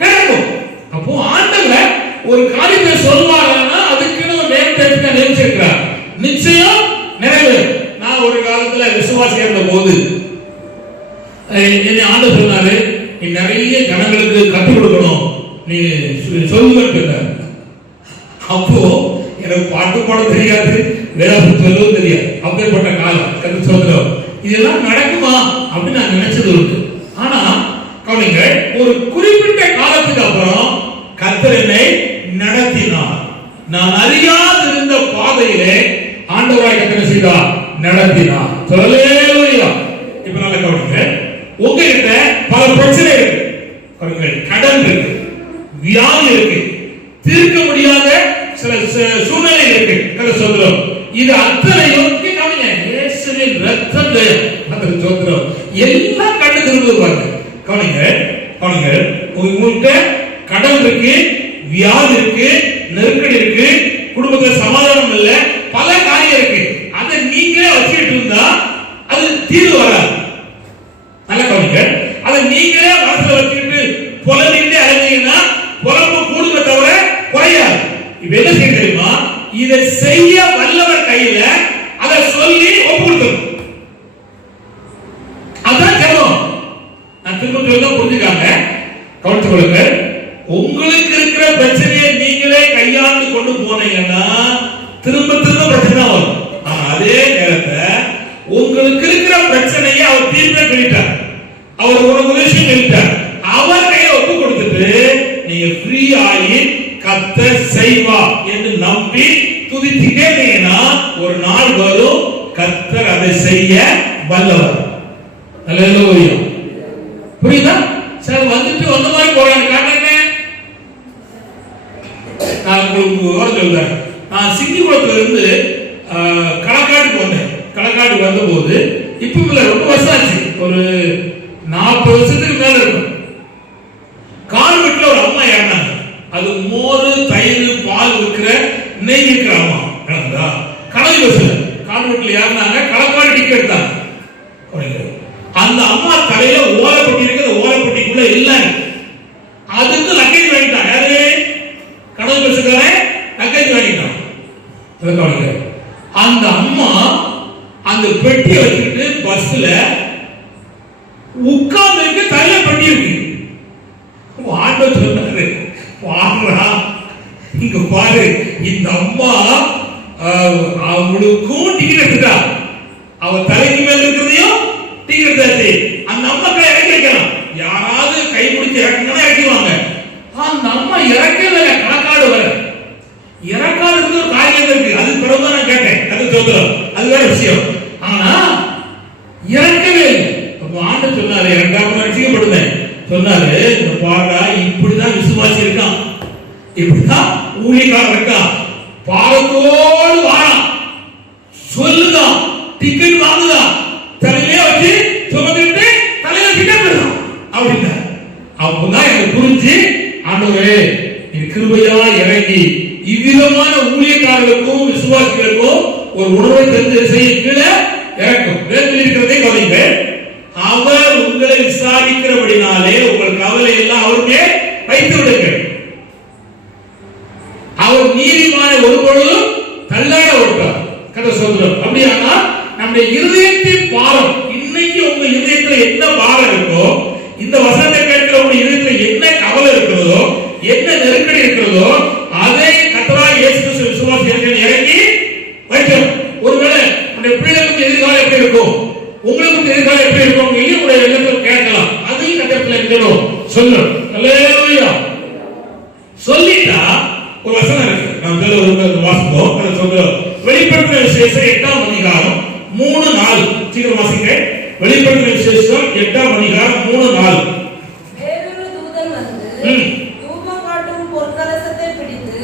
நடக்கும். அப்போ ஆண்டவர் ஒரு காரியத்தை சொல்வாரானா அதுக்குன்னு ஒரு நேரத்தை நினைச்சிருக்கிறார். நிச்சயம் நிறைவேறும். நான் ஒரு காலத்துல விசுவாசி இருந்த போது என்னை ஆண்டவர் சொன்னாரு, நீ நிறைய ஜனங்களுக்கு கற்றுக் கொடுக்கணும், நீ சொல்லுங்க. அப்போ எனக்கு பாட்டு பாட தெரியாது, வேதாந்தம் சொல்லவும் தெரியாது. அப்படிப்பட்ட காலம் கற்று சொல்றோம். இதெல்லாம் நடக்குமா அப்படின்னு நான் நினைச்சது உண்டு. ஆனா கவனிங்க, ஒரு குறிப்பிட்ட காலத்துக்கு அப்புறம் கர்த்தர் என்னை நடத்தினார். நான் அறியாதிருந்த பாதையிலே ஆண்டவராய் கர்த்தர் செய்தார், நடத்தினார். அல்லேலூயா. இப்ப நல்ல கவனிங்க. உங்ககிட்ட பல பிரச்சனை இருக்கு. கடன் இருக்கு, வியாதி இருக்கு, தீர்க்க முடியாத சில சூழ்நிலை இருக்கு. கதை சொல்றோம். இது அத்தனையும் கவனிங்க, இயேசுவின் ரத்தத்தை அந்த சொல்றோம். எல்லாம் கண்டு திரும்புவாங்க. கவனிங்க கவனிங்க. உங்ககிட்ட கடன் இருக்கு, வியாதி இருக்கு, நெருக்கடி இருக்கு, குடும்பத்துல சமாதானம் இல்ல, பல காரியம் இருக்கு. அதை நீங்களே வச்சுட்டு இருந்தா அது தீர்வு வராது. நல்ல கவனிங்க. அதை நீங்களே மனசுல வச்சுக்கிட்டு புலம்பிட்டு அழைச்சீங்கன்னா புலம்பு கூடுமே தவிர குறையாது. இப்ப என்ன செய்ய தெரியுமா? இதை செய்ய வல்லவர் கையில அதை சொல்லி ஒப்புக்கொடுக்கணும். அதான் ஜெபம். நான் திரும்ப சொல்ல புரிஞ்சுக்காங்க, கவனித்துக் கொள்ளுங்க. உங்களுக்கு இருக்கிற பிரச்சனையை நீங்களே கையாண்டு கொண்டு போனீங்கன்னா திரும்ப திரும்ப பிரச்சனை வரும். அதே நேரத்தை உங்களுக்கு இருக்கிற பிரச்சனையை அவர் தீர்ப்பை சொல்லிட்டார், அவர் ஒரு உதவி சொல்லிட்டார். அவர் கையை ஒப்பு கொடுத்துட்டு நீங்க ஃப்ரீ ஆகி கர்த்தர் செய்வா என்று நம்பி துதிச்சுட்டே இருந்தீங்கன்னா ஒரு நாள் வரும், கர்த்தர் அதை செய்ய வல்லவர். அல்லேலூயா. புரியுதா? சார் வந்துட்டு வந்த மாதிரி போறாங்க. காரணம் என்ன? நான் உங்களுக்கு சொல்றேன். நான் சிங்கிகுளத்துல இருந்து களக்காட்டுக்கு வந்தேன். களக்காட்டுக்கு வந்த போது இப்ப இல்ல, ரொம்ப வருஷம் ஆச்சு, ஒரு 40 வருஷத்துக்கு மேல இருக்கும். கால் வீட்டுல ஒரு அம்மா இறந்தாங்க. அது மோரு, தயிர், பால் விற்கிற, நெய் விற்கிற அம்மா இறந்தா. கடல் பஸ்ல கால் வீட்டுல இறந்தாங்க. களக்காடு டிக்கெட் தான். அந்த அம்மா தலையில ஓலைப்பட்டி இருக்கு. ஓலைப்பட்டிக்குள்ள இல்ல. அதுக்கு லக்கேஜ் வாங்கிட்டான். யாரு? கடல் பஸ்ஸுக்காரன் லக்கேஜ் வாங்கிட்டான். அந்த அம்மா அந்த பெட்டியை வச்சுட்டு பஸ்ல உட்கார்ந்து தலையில பெட்டி இருக்கு. ஆண்டவர் சொன்னாரு, பாருடா இங்க பாரு, இந்த அம்மா அவங்களுக்கும் டிக்கெட் எடுத்துட்டா. அவ தலைக்கு மேல இருக்கிறதையும் டிக்கெட் எடுத்தாச்சு. அந்த அம்மாக்களை இறக்கி வைக்கலாம். யாராவது கை பிடிச்சி இறக்குங்கன்னா இறக்கிடுவாங்க. அந்த அம்மா இறக்கவே இல்லை. கணக்காடு வர இறக்காது ஒரு காரியம் இருக்கு. அது பிறகு நான் கேட்டேன். அது சொல்றோம், அது வேற விஷயம். ஆனா இறக்கவே இல்லை. அப்ப ஆண்டு சொன்னாரு, 2ஆம் ரட்சிக்கப்படுவேன் சொன்னாரு, பாருடா இப்படிதான் விசுவாசி இருக்கான், இப்படிதான் ஊழியக்காரன் இருக்கான். பாவத்தோடு வாழான், சொல்லுதான், டிக்கெட் வாங்குதான், தலையிலே வச்சு சுமந்துட்டு தலையில டிக்கெட் பெறும் அப்படின்னா. அப்பதான் எனக்கு புரிஞ்சு, ஆண்டவரே நீ கிருபையா இறங்கி இவ்விதமான ஊழியக்காரர்களுக்கும் விசுவாசிகளுக்கும் ஒரு உணர்வை தெரிந்து செய்ய கீழே இறக்கும். வேதத்தில் இருக்கிறதை கவனிங்க. அவர் உங்களை விசாரிக்கிறபடினாலே உங்கள் கவலை எல்லாம் அவருக்கே வைத்து விடுங்கள். அவர் நீதிமான ஒரு பொழுதும் தள்ளாட விட்டார். கதை சொல்றோம். அப்படியானா நம்முடைய இருதயத்தின் பாரம், இன்னைக்கு உங்க இருதயத்துல என்ன பாரம் இருக்கோ, இந்த வசனத்தை கேட்கிற உங்க இருதயத்துல என்ன கவலை இருக்கிறதோ, என்ன நெருக்கடி இருக்கிறதோ, அதை கர்த்தராகிய இயேசு கிறிஸ்து விசுவாசிகள் இறங்கி வைக்கும். உங்களுடைய பிள்ளைகளுக்கு எதிர்காலம் எப்படி இருக்கும், உங்களுக்கு எதிர்காலம் எப்படி இருக்கும், உங்களுடைய எண்ணத்தில் கேட்கலாம். அதையும் கட்டத்தில் இருக்கணும் சொல்லணும். அல்லேலூயா. சொல்லிட்டா ஒரு வசனம் இருக்கு, நாம் ஒரு வாசிப்போம். அதை சொல்றோம். வெளிப்படுத்தின விசேஷம் 8ஆம் அதிகாரம் 3-4. சீக்கிரம் வாசிங்க. வெளிப்படுத்தின விசேஷம் 8ஆம் அதிகாரம் 3-4. வேறொரு தூதன் வந்து தூபம் காட்டும் பொற்கலசத்தை பிடித்து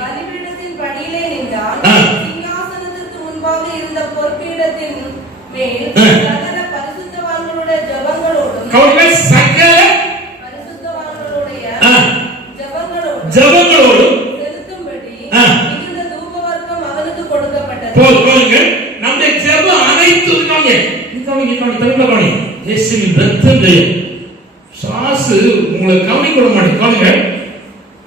பலிபீடத்தின் படியிலே நின்றான். சிங்காசனத்திற்கு முன்பாக இருந்த பொற்பீடத்தின் மேல் சகல பரிசுத்தவான்களுடைய ஜெபங்களோடும் ஜெபங்களோடும் செலுத்தும்படி இந்த தூப வர்க்கம் அவனுக்கு கொடுக்கப்பட்டது. நம்முடைய ஜெபம் அனைத்தும் இயேசுவின் ரத்தம் ஜெயம். சாசு உங்களை கவனிக்க மாட்டேங்க.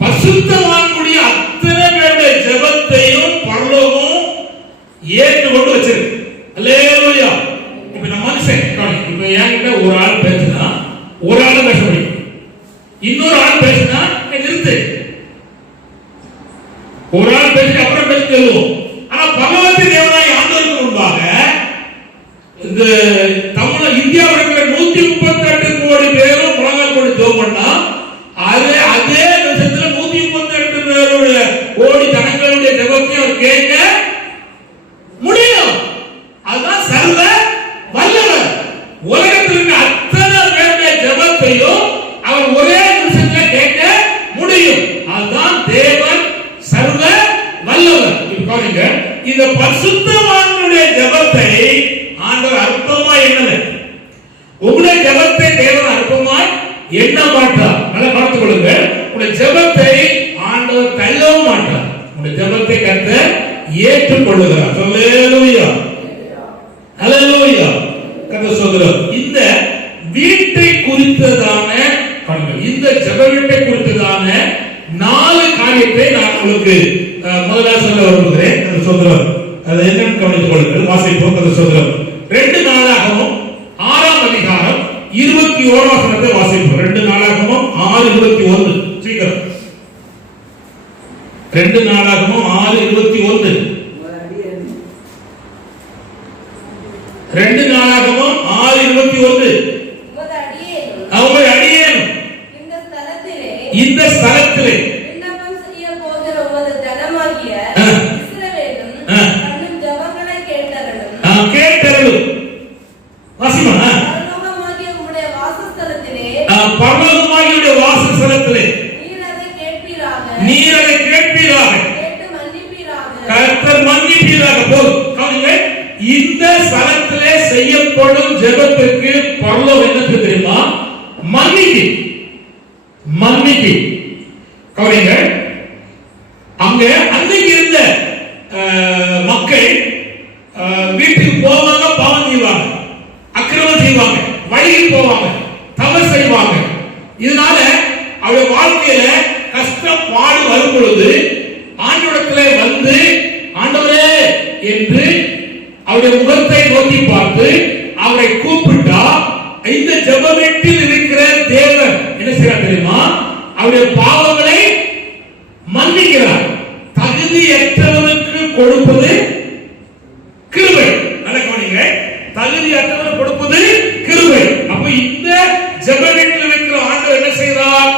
பரிசுத்தவான்களுடைய அத்தனை பேருடைய ஜெபத்தையும் பரலோகம் ஏற்றுக்கொண்டு வச்சிருக்கு. அல்லேலூயா. இப்ப நம்ம மனுஷன் இப்ப என்கிட்ட ஒரு ஆள் பேசினா ஒரு ஆள் பேச முடியும், இன்னொரு ஆள் பேசினா நிறுத்து, ஒரு ஆள் பேசி அப்புறம் பேசி சொல்லுவோம். ஆனா பரலோகத்தின் தேவனாய் ஆண்டவருக்கு முன்பாக இந்த தமிழ் இந்தியாவில் இருக்கிற 138 கோடி பேரும் முழங்கால் போட்டு ஜெபம் பண்ணா அதே விஷயத்துல 138 பேருடைய கோடி ஜனங்களுடைய ஜெபத்தையும் அவர் கேட்க முடியும். அதுதான் சர்வ வல்லவர். உலகத்தில் இருக்கிற அத்தனை பேருடைய ஜெபத்தையும் அவர் ஒரே நிமிஷத்துல கேட்க முடியும். அதுதான் தேவன் சர்வ வல்லவர். பாருங்க, இந்த பரிசுத்தவான்களுடைய ஜெபத்தை ஆண்டவர் அற்பமாய் எண்ணல. உங்களுடைய ஜெபத்தை தேவன் அற்பமாய் எண்ண மாட்டார். நல்லா பார்த்துக் கொள்ளுங்க. உங்களுடைய ஜெபத்தை ஆண்டவர் தள்ளவும் மாட்டார். உங்களுடைய ஜெபத்தை கர்த்தர் ஏற்றுக்கொள்ளுகிறார். அல்லேலூயா. அல்லேலூயா. கர்த்தர் சொல்கிறார். இந்த வீட்டை குறித்ததான இந்த ஜெப வீட்டை குறித்ததான 4 காரியத்தை நான் உங்களுக்கு முதலாக சொல்ல விரும்புகிறேன். அது சொல்கிறார். அது என்னன்னு கவனித்துக் கொள்ளுங்கள். வாசிப்போம். அது சொல்கிறார். 2 நாளாகமம் 6ஆம் அதிகாரம் 21ஆம் வசனத்தை வாசிப்போம். 2 நாளாகமம் 6:21. சீக்கிரம். 2 நாளாகமம் 6:21. 2 நாளாகமம் 6:21. இந்த ஸ்தலத்திலே விண்ணப்பம் செய்ய போகிற உமது ஜனமாகிய இஸ்ரவேலும் தன்னும் ஜெபங்களை கேட்டருளும். வாசிமா. பரலோகமாகிய உம்முடைய வாசஸ்தலத்திலே நீர் அதை கேட்பீராக. கேட்டு மன்னிப்பீராக. கர்த்தர் மன்னிப்பீராக. போதும். இந்த ஸ்தலத்திலே செய்யப்படும் ஜெபத்துக்கு பரலோகம் என்ன தெரியுமா? மன்னிப்பு. கவனிங்க. அங்க அன்னைக்கு இருந்த மக்கள் வீட்டுக்கு போவாங்க, பாவம் செய்வாங்க, அக்கிரமம் செய்வாங்க, வழியில் போவாங்க, தவறு செய்வாங்க. இதனால அவருடைய வாழ்க்கையில கஷ்டம் பாடு வரும் பொழுது ஆண்டவரிடத்திலே வந்து ஆண்டவரே என்று அவருடைய முகத்தை நோக்கி பார்த்து அவரை கூப்பிட்டா இந்த ஜெப வீட்டில் இருக்கிற தேவன் என்ன செய்யறார் தெரியுமா? அவருடைய பாவங்களை மன்னிக்கிறார். தகுதியற்றவனுக்கு கொடுப்பது கிருபை. நடக்கவனீங்க. தகுதியற்றவனுக்கு கொடுப்பது கிருபை. அப்ப இந்த ஜெப வீட்டில் இருக்கிற ஆண்டவர் என்ன செய்கிறார்?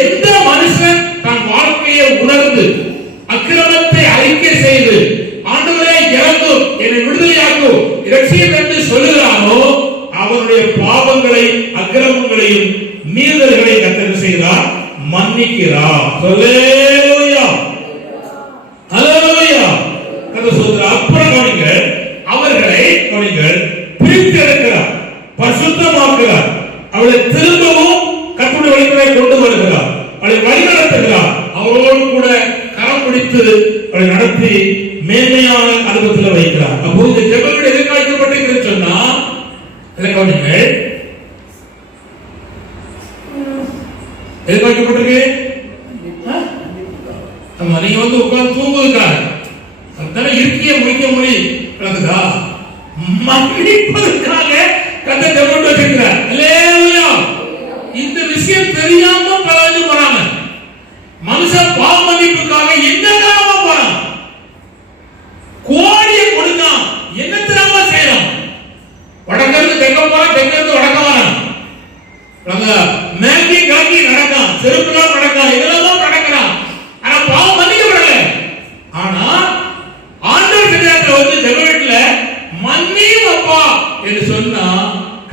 எந்த மனுஷன் தன் வாழ்க்கையை உணர்ந்து அக்கிரமத்தை அறிக்கை செய்து ஆண்டவரே இறங்கும், என்னை விடுதலையாக்கும், இரட்சியம் என்று சொல்லுகிறானோ அவருடைய பாவங்களை அக்கிரமங்களையும் மீறல்களை கர்த்தர் செய்கிறார், மன்னிக்கிறார். அல்லேலூயா. அல்லேலூயா. கர்த்தர் சொல்றார். அப்புறம் கவனிங்க, அவர்களை பிரித்தெடுக்கிறார், பரிசுத்தமாக்குகிறார், அவளை திரும்பவும் கர்த்தருடைய வழிகளை கொண்டு வருகிறார், அவளை வழிநடத்துகிறார், அவரோடு கூட கரம் பிடித்து அவளை நடத்தி மேன்மையான அனுபவத்தில் வைக்கிறார். அப்போ இந்த ஜெபங்கள் எதுக்கு வைக்கப்பட்டிருக்கிறது சொன்னா எதிர்பார்க்கப்பட்டிருக்கு. நீங்க வந்து உட்கார்ந்து தூங்குவதற்காக அதான இருக்கிய முடிக்க மொழி கிடக்குதா? மன்னிப்பதற்காக கர்த்தர் ஜெபம் வச்சிருக்கிறார். அல்லேலூயா. இந்த விஷயம் தெரியாம பலது போறாங்க. மனுஷன் பாவ மன்னிப்புக்காக என்ன காரணமா போறான்? கோடியை கொடுத்தான், என்னத்துல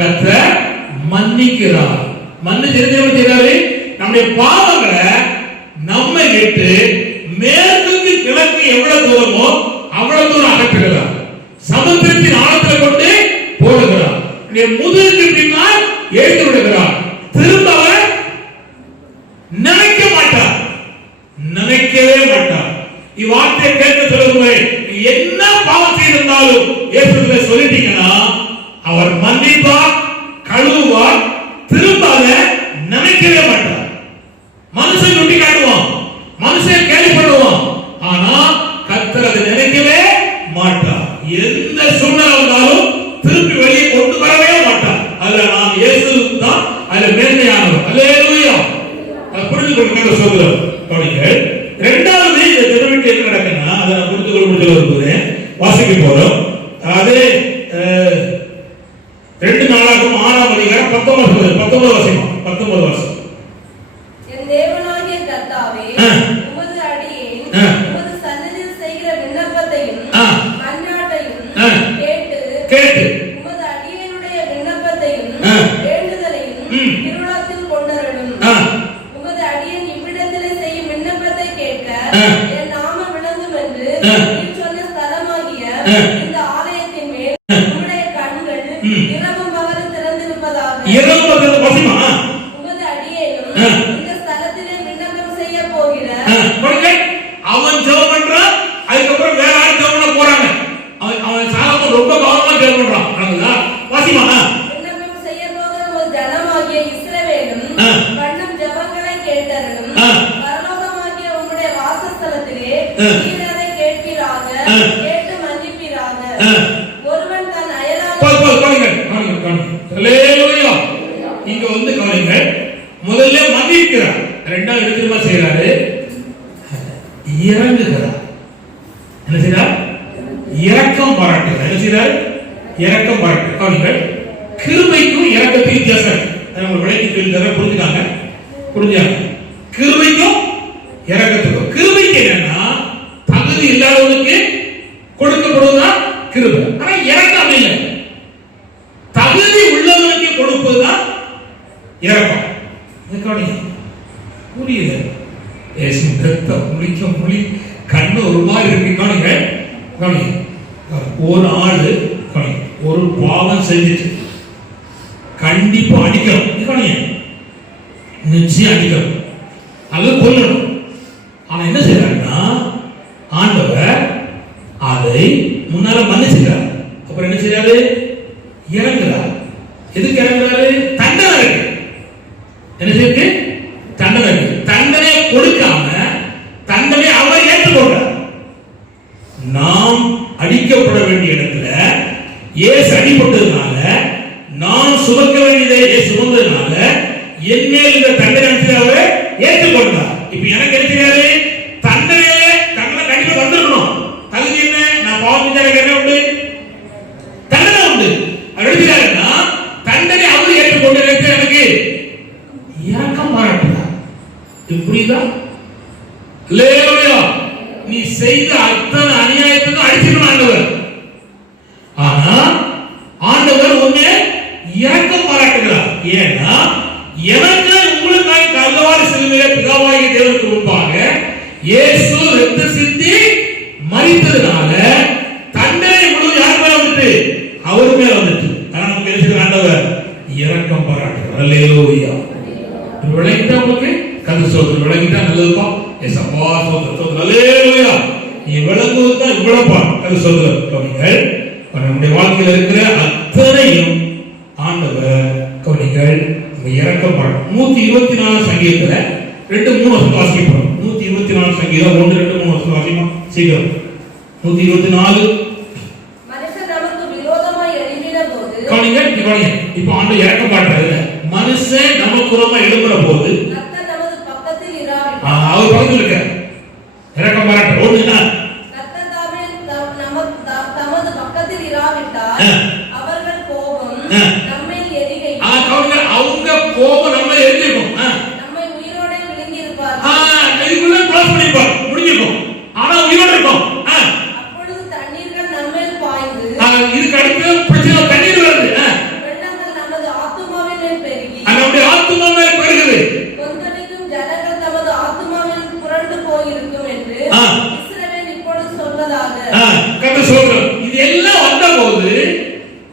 கர்த்தர் மன்னிக்கிறார். மன்னிச்சு என்ன செய்றாரு? நம்முடைய பாவங்களை நம்மை விட்டு மேற்குக்கு கிழக்கு எவ்வளவு தூரமோ அவ்வளவு தூரம் அகற்றுகிறார். சமுத்திரத்தின் ஆழத்தில் கொண்டு போடுகிறார். முதுகுக்கு பின்னால் எழுந்து விடுகிறார். திரும்ப அவர் நினைக்க மாட்டார், நினைக்கவே மாட்டார். இவ்வார்த்தையை கேட்க சொல்லுகிறேன், என்ன பாவம் செய்திருந்தாலும் இயேசுவை சொல்லிட்டீங்கன்னா அவர் மன்னிப்பார், கழுவுவார், திரும்ப அதை நினைக்கவே மாட்டார். மனுஷன் சுட்டி காட்டுவான், மனுஷன் கேள்விப்படுவான், ஆனா கர்த்தர் அதை நினைக்கவே மாட்டார். எந்த சூழ்நிலை வந்தாலும் திருப்பி வெளியே கொண்டு வரவே மாட்டார். அதுல நாம் இயேசு தான் அதுல மேன்மையானவர். அல்லேலூயா. அது புரிந்து கொள்ளுங்க சொல்லுகிறோம். கவனிங்கள். இரண்டாவது இந்த திருவிட்டு என்ன நடக்குன்னா அதை நான் புரிந்து கொள்ளுகிறேன். வாசிக்க போறோம். அது 2 நாளாகும் 6ஆம் அதிகாரம் 19 வருஷம். என் தேவனாகிய கர்த்தாவே, உமது அடியேன் உமது சந்நிதியில் செய்கிற விண்ணப்பத்தையும் மன்றாட்டையும் கேட்டு உமது அடியேனுடைய விண்ணப்பத்தையும் வேண்டுதலையும் திருவுளத்தில் கொண்டருளும். உமது அடியேன் இவ்விடத்திலே செய்யும் விண்ணப்பத்தை கேட்க என் நாமம் விளங்கும் என்று நீர் சொன்ன ஸ்தலமாகிய இந்த ஆலயத்தின் மேல் உம்முடைய கண்கள் இரவும் பகலும் திறந்திருப்பதாக. உமது அடியேனும் இந்த ஸ்தலத்திலே விண்ணப்பம் செய்ய போகிற அவன் ஜெபம் பண்றான். அதுக்கப்புறம் வேற ஆள் ஜெபம் பண்ண போறாங்க. அவன் சாலமோன் ரொம்ப கவனமா ஜெபம் பண்றான். வாசிமா. விண்ணப்பம் செய்ய போகிற ஒரு ஜனமாகிய இஸ்ரவேலும் பண்ணும் ஜெபங்களை கேட்டருளும். பரலோகமாகிய உம்முடைய வாசஸ்தலத்திலே நீர் அதை கேட்பீராக, கேட்டு மன்னிப்பீராக. ஒருவன் தன் அயலான் அல்லேலூயா. இங்க வந்து கவனிங்கள். முதல்ல மன்னிக்கிறார், இரண்டாவது எடுத்துமா செய்யறாரு, இறங்குகிறார். என்ன செய்றார்? இரக்கம் பாராட்டுகிறார். என்ன செய்றார்? இரக்கம் பாராட்டு. கவனிங்கள். கிருபைக்கும் இரக்கத்துக்கும் வித்தியாசம் இருக்கு. நம்ம விளக்கி சொல்லித்தர புரிஞ்சாங்க. கிருபைக்கும் இரக்கத்துக்கும். கிருபைக்கு என்னன்னா தகுதி இல்லாதவனுக்கு கொடுக்கப்படுவதுதான் கிருபை. ஆனா இரக்கம் இல்லை, தகுதி உள்ளவனுக்கு கொடுப்பதுதான் இரக்கம். புரியுது? முழி கண்ணு ஒரு மாதிரி இருக்கு. ஒரு ஆளு ஒரு பாவம் செஞ்சுட்டு கண்டிப்பா அடிக்கணும், நிச்சயம் அடிக்கணும், அல்லது கொல்லணும். ஆனா என்ன செய்யறாருன்னா ஆண்டவர் அதை முன்னால மன்னிச்சுட்டார். அப்புறம் என்ன செய்யறாரு? இறங்குறார். எதுக்கு இறங்குறாரு? தண்டனை இருக்கு. என்ன செய்யுது? தண்டனை இருக்கு. தண்டனை கொடுக்காம தண்டனை அவர் ஏற்றுக்கொண்டார். நாம் அடிக்கப்பட வேண்டிய இடத்துல இயேசு அடிபட்டதுனால, நான் சுமக்க வேண்டியதை இயேசு சுமந்ததுனால என் மேல் இந்த தண்டனை அவர் ஏற்றுக்கொண்டார். இப்ப எனக்கு எடுத்துக்காரு தண்டனை கண்டிப்பா வந்துடணும். தகுதி என்ன? நான் பாவம் செஞ்ச என்ன உண்டு? தண்டனை உண்டு. அவர் எடுத்துக்காருன்னா தண்டனை அவர் ஏற்றுக்கொண்டு எனக்கு இரக்கம் பாராட்டுகிறார். புரியுதா? அல்லேலூயா. நீ செய்த அத்தனை அநியாயத்துக்கும் அடிச்சிருவான் ஆண்டவர். ஆனா ஆண்டவர் உன்னை இரக்கம் பாராட்டுகிறார். ஏன்னா எனக்கு உங்களுக்காக கல்வாரி சிலுவையிலே பிதாவாகிய தேவனுக்கு முன்பாக இயேசு இரத்த சிந்தி மரித்ததனால தண்டனை முழு யார் மேல வந்துட்டு? அவர் மேல வந்துட்டு. ஆனா நமக்கு இருக்கிற ஆண்டவர் இரக்கம் பாராட்டுகிறார். அல்லேலூயா. விளங்கிட்டா உங்களுக்கு கதை சொல்றது விளங்கிட்டா நல்லதுப்பா. ஏசப்பா சொல்றது அல்லேலூயா. நீ விளங்குவதுதான் இவ்வளவுப்பா கதை சொல்றது. கவனிங்கள். நம்முடைய வாழ்க்கையில் இருக்கிற அத்தனையும் ஆண்டவர் கவனிங்கள் இரக்கம் பாராட்டு. 124 சங்கீதத்துல 2-3 வருஷம் வாசிப்போம். 124 சங்கீதம் 1-2-3 வருஷம் வாசிப்போம். சீக்கிரம் 124. மனுஷன் நமக்கு விரோதமாய் எழும்பின போது கவனிங்கள். இப்ப ஆண்டவர் இரக்கம் பாராட்டுறாரு. மனுஷன் நமக்கு விரோதமா எழும்புற போது கர்த்தர் நமது பக்கத்தில் இராவிட்டால், அவர் பக்கத்தில் இருக்க இரக்கம் பாராட்டு ஒண்ணுனா கர்த்தர் தாமே தமது பக்கத்தில் இராவிட்டால் அவர்கள் கோபம் நம்மை எரிகை. அவங்க கோபம் நம்ம எரிஞ்சிருக்கும். நம்மை உயிரோட விழுங்கி இருப்பார்கள். இதுக்குள்ள க்ளோஸ் பண்ணிப்பார், முடிஞ்சிருக்கும். ஆனா உயிரோட இருக்கும். அப்பொழுது தண்ணீர்கள் நம்மேல் பாய்ந்து இதுக்கு அடுத்து பிரச்சனை தண்ணீர் வருது. வெள்ளங்கள் நமது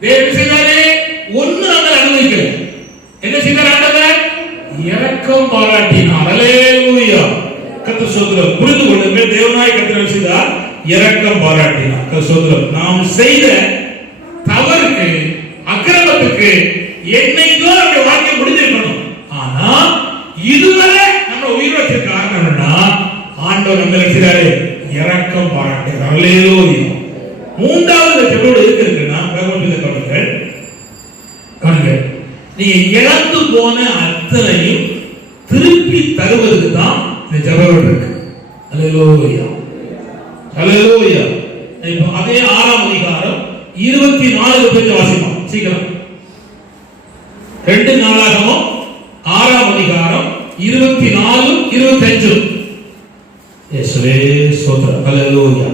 தேவன் செய்தாரே ஒண்ணு நாங்கள் அனுமதிக்கல. என்ன செய்தார் ஆண்டவர்? இரக்கம் பாராட்டினார். அல்லேலூயா. கர்த்தர் ஸ்தோத்திரம். புரிந்து கொள்ளுங்கள், தேவனாய் கர்த்தர் செய்தார், இரக்கம் பாராட்டினார். கர்த்தர் ஸ்தோத்திரம். நாம் செய்த தவறுக்கு, அக்கிரமத்துக்கு என்னைக்கோ நம்ம வாழ்க்கை முடிஞ்சிருக்கணும். ஆனா இதுவரை நம்ம உயிரோடு காரணம் என்னன்னா ஆண்டவர் நம்ம செய்தாரு, இரக்கம் பாராட்டினார். அல்லேலூயா. மூன்றாவது ஜெபத்தோடு இருக்குன்னா கவனிங்கள், நீ இழந்து போன அத்தனையும் திருப்பி தருவதற்கு தான் இந்த ஜெபம் இருக்கு. அல்லேலூயா. அல்லேலூயா. இப்போ அதே 6ஆம் அதிகாரம் 24 பேஜ் வாசிப்போம் சீக்கிரம். 2 நாளாகமம் 6ஆம் அதிகாரம் 24 25. இயேசுவே ஸ்தோத்திரம். அல்லேலூயா.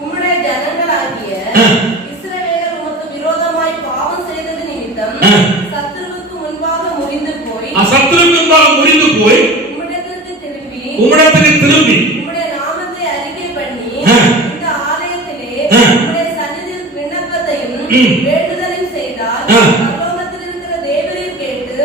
உம்முடைய ஜனங்களாகிய இஸ்ரவேலர் உமக்கு விரோதமாய் பாவம் செய்தது நிமித்தம் சத்துருவுக்கு முன்பாக முறிந்து போய் உம்மிடத்திற்கு திரும்பி உம்முடைய நாமத்தை அறிக்கை பண்ணி இந்த ஆலயத்திலே உம்முடைய சந்நிதியில் விண்ணப்பத்தையும் வேண்டுதலையும் செய்தால் பரலோகத்தில் இருக்கிற தேவரீர்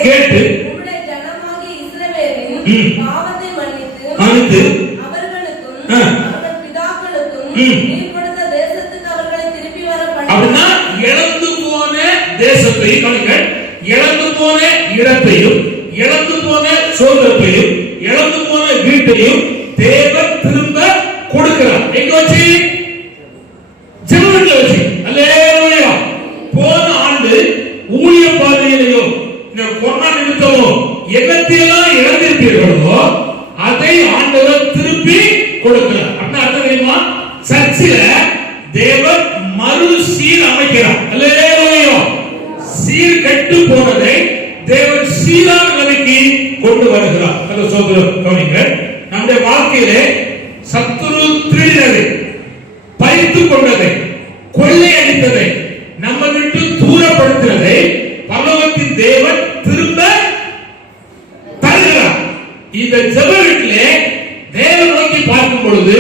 கேட்டு உம்முடைய ஜனமாகிய இஸ்ரவேலின் பாவத்தை மன்னித்து அவர்களுக்கும் அவர்கள் பிதாக்களுக்கும் நீர் கொடுத்த தேசத்துக்கு அவர்களை திருப்பி வர பண்ணி. அப்படின்னா இழந்து போன தேசத்தை, இழந்து போன இடத்தையும், இழந்து போன சுதந்திரத்தையும், இழந்து போன வீட்டையும் தேவன் திரும்ப கொடுக்கிறார். எங்க வச்சு? ஜெபத்துல வச்சு. அல்லேலூயா. போன ஆண்டு ஊழிய பாதையிலேயோ இந்த கொரோனா நிமித்தமோ என்னத்தையெல்லாம் இழந்திருப்பீர்களோ அதை ஆண்டவர் திருப்பி கொடுக்கிறார். அப்படின்னா அர்த்தம் தெரியுமா? சர்ச்சில தேவன் மறு சீர் அமைக்கிறார். அல்லேலூயா. சீர் கெட்டு போனதை தேவன் சீரான நிலைக்கு கொண்டு வருகிறார். கர்த்தர் ஸ்தோத்திரம். கவனிங்கள், நம்முடைய வாழ்க்கையிலே சத்துரு திருடினதை, பறித்துக் கொண்டதை, கொள்ளையடித்ததை, நம்ம விட்டு தூரப்படுத்தினதை பரலோகத்தின் தேவன் திரும்ப தருகிறார். இந்த ஜெப வீட்டிலே தேவன் நோக்கி பார்க்கும் பொழுது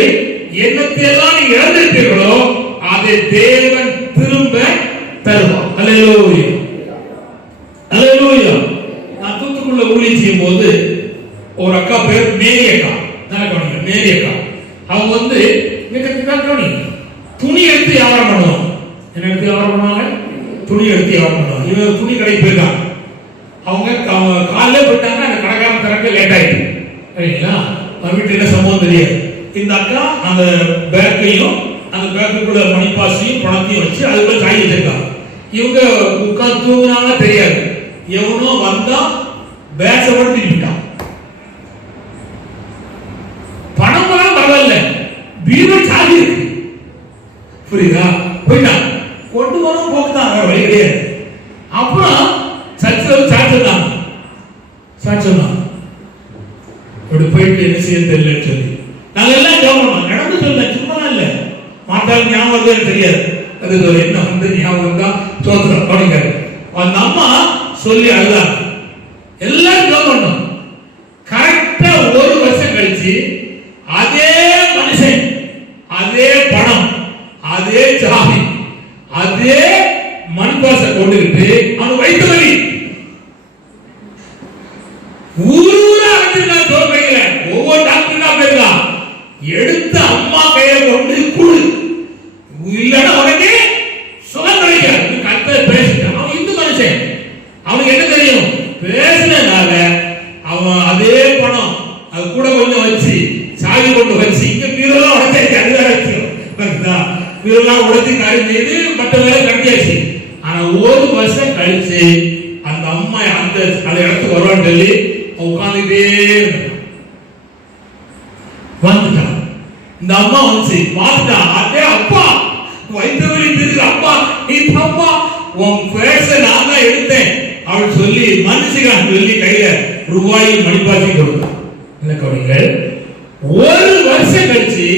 என்னத்தையெல்லாம் நீ இழந்திருப்பீர்களோ அதை தேவன் திரும்ப தருவார். அல்லேலூயா. அல்லேலூயா. நான் தூத்துக்குள்ள ஊழியம் செய்யும் போது ஒரு அக்கா பேர் மேரி அக்கா. மேரி அக்கா அவங்க துணி எடுத்து வியாபாரம் பண்ணுவாங்க. என்ன எடுத்து வியாபாரம் பண்ணுவாங்க? துணி எடுத்து வியாபாரம் பண்ணுவாங்க. இவங்க துணி கடைக்கு போயிருக்காங்க. அவங்க காலையில போயிட்டாங்க, அந்த கடைக்காரன் திறக்க லேட் ஆயிடுச்சு. சரிங்களா? வீட்டுல என்ன சம்பவம் தெரியாது. இந்த அக்கா அந்த பேக்கையும் அந்த பேக்குக்குள்ள மணிப்பாசியும் பணத்தையும் வச்சு அதுக்குள்ள காய் வச்சிருக்காங்க. இவங்க உட்கார்ந்து தூங்குனாங்க தெரியாது. எவனோ வந்தா பேக்கை போட்டு திருப்பிட்டான். பணம் எல்லாம் பரவாயில்ல, பீரோ சாவி இருக்கு. புரியுதா? போயிட்டான். கொண்டு போனோம் போக்குதான், வேற வழி கிடையாது. அப்புறம் சர்ச்சில் சாட்சி சொன்னாங்க. அப்படி போயிட்டு என்ன செய்ய தெரியலன்னு சொல்லி நாங்க எல்லாம் கவனம் நடந்து சொல்ல, சும்மா இல்ல, மாட்டாலும் ஞாபகம் தெரியாது. அது என்ன வந்து ஞாபகம் தான் தோத்துறோம். அப்படிங்க அந்த அம்மா சொல்லி அழுதாங்க. எல்லாரும் கவனம். கரெக்டா 1 வருஷம் கழிச்சு அதே மனுஷன், அதே பணம், அதே சாவி, அதே மண்பாச கொண்டுகிட்டு அவன் வைத்த வழி ஊரூரா நான் சொல்றீங்க. ஒவ்வொரு டாக்டர்னா போயிருக்கான். எடுத்து அம்மா கையில கொண்டு குடு, இல்லைன்னா உடனே சுகம் கிடைக்காது. கரெக்டா பேசிட்டான். அவன் இந்து மனுஷன், அவனுக்கு என்ன தெரியும்? பேசினதுனால அவன் அதே பணம் அது கூட கொஞ்சம் வச்சு சாவி கொண்டு வச்சு இங்க பீரெல்லாம் உடச்சாச்சு. அதுதான் பீரெல்லாம் உடச்சி காரியம் செய்து மற்ற வேலை கட்டியாச்சு. ஆனா 1 வருஷம் கழிச்சு அந்த அம்மா அந்த இடத்துக்கு வருவான்னு சொல்லி உட்காந்துட்டே வந்துட்டான். இந்த அம்மா வந்து பார்த்துட்டா, அதே அப்பா வைத்தவரி திரு அப்பா, நீ அம்மா உன் பேச நான் தான் எடுத்தேன் அப்படின்னு சொல்லி மன்னிச்சுக்கான்னு சொல்லி கையில ரூபாயும் மணிப்பாசி கொடுத்தான். என்ன கவனிங்கள், 1 வருஷம் கழிச்சு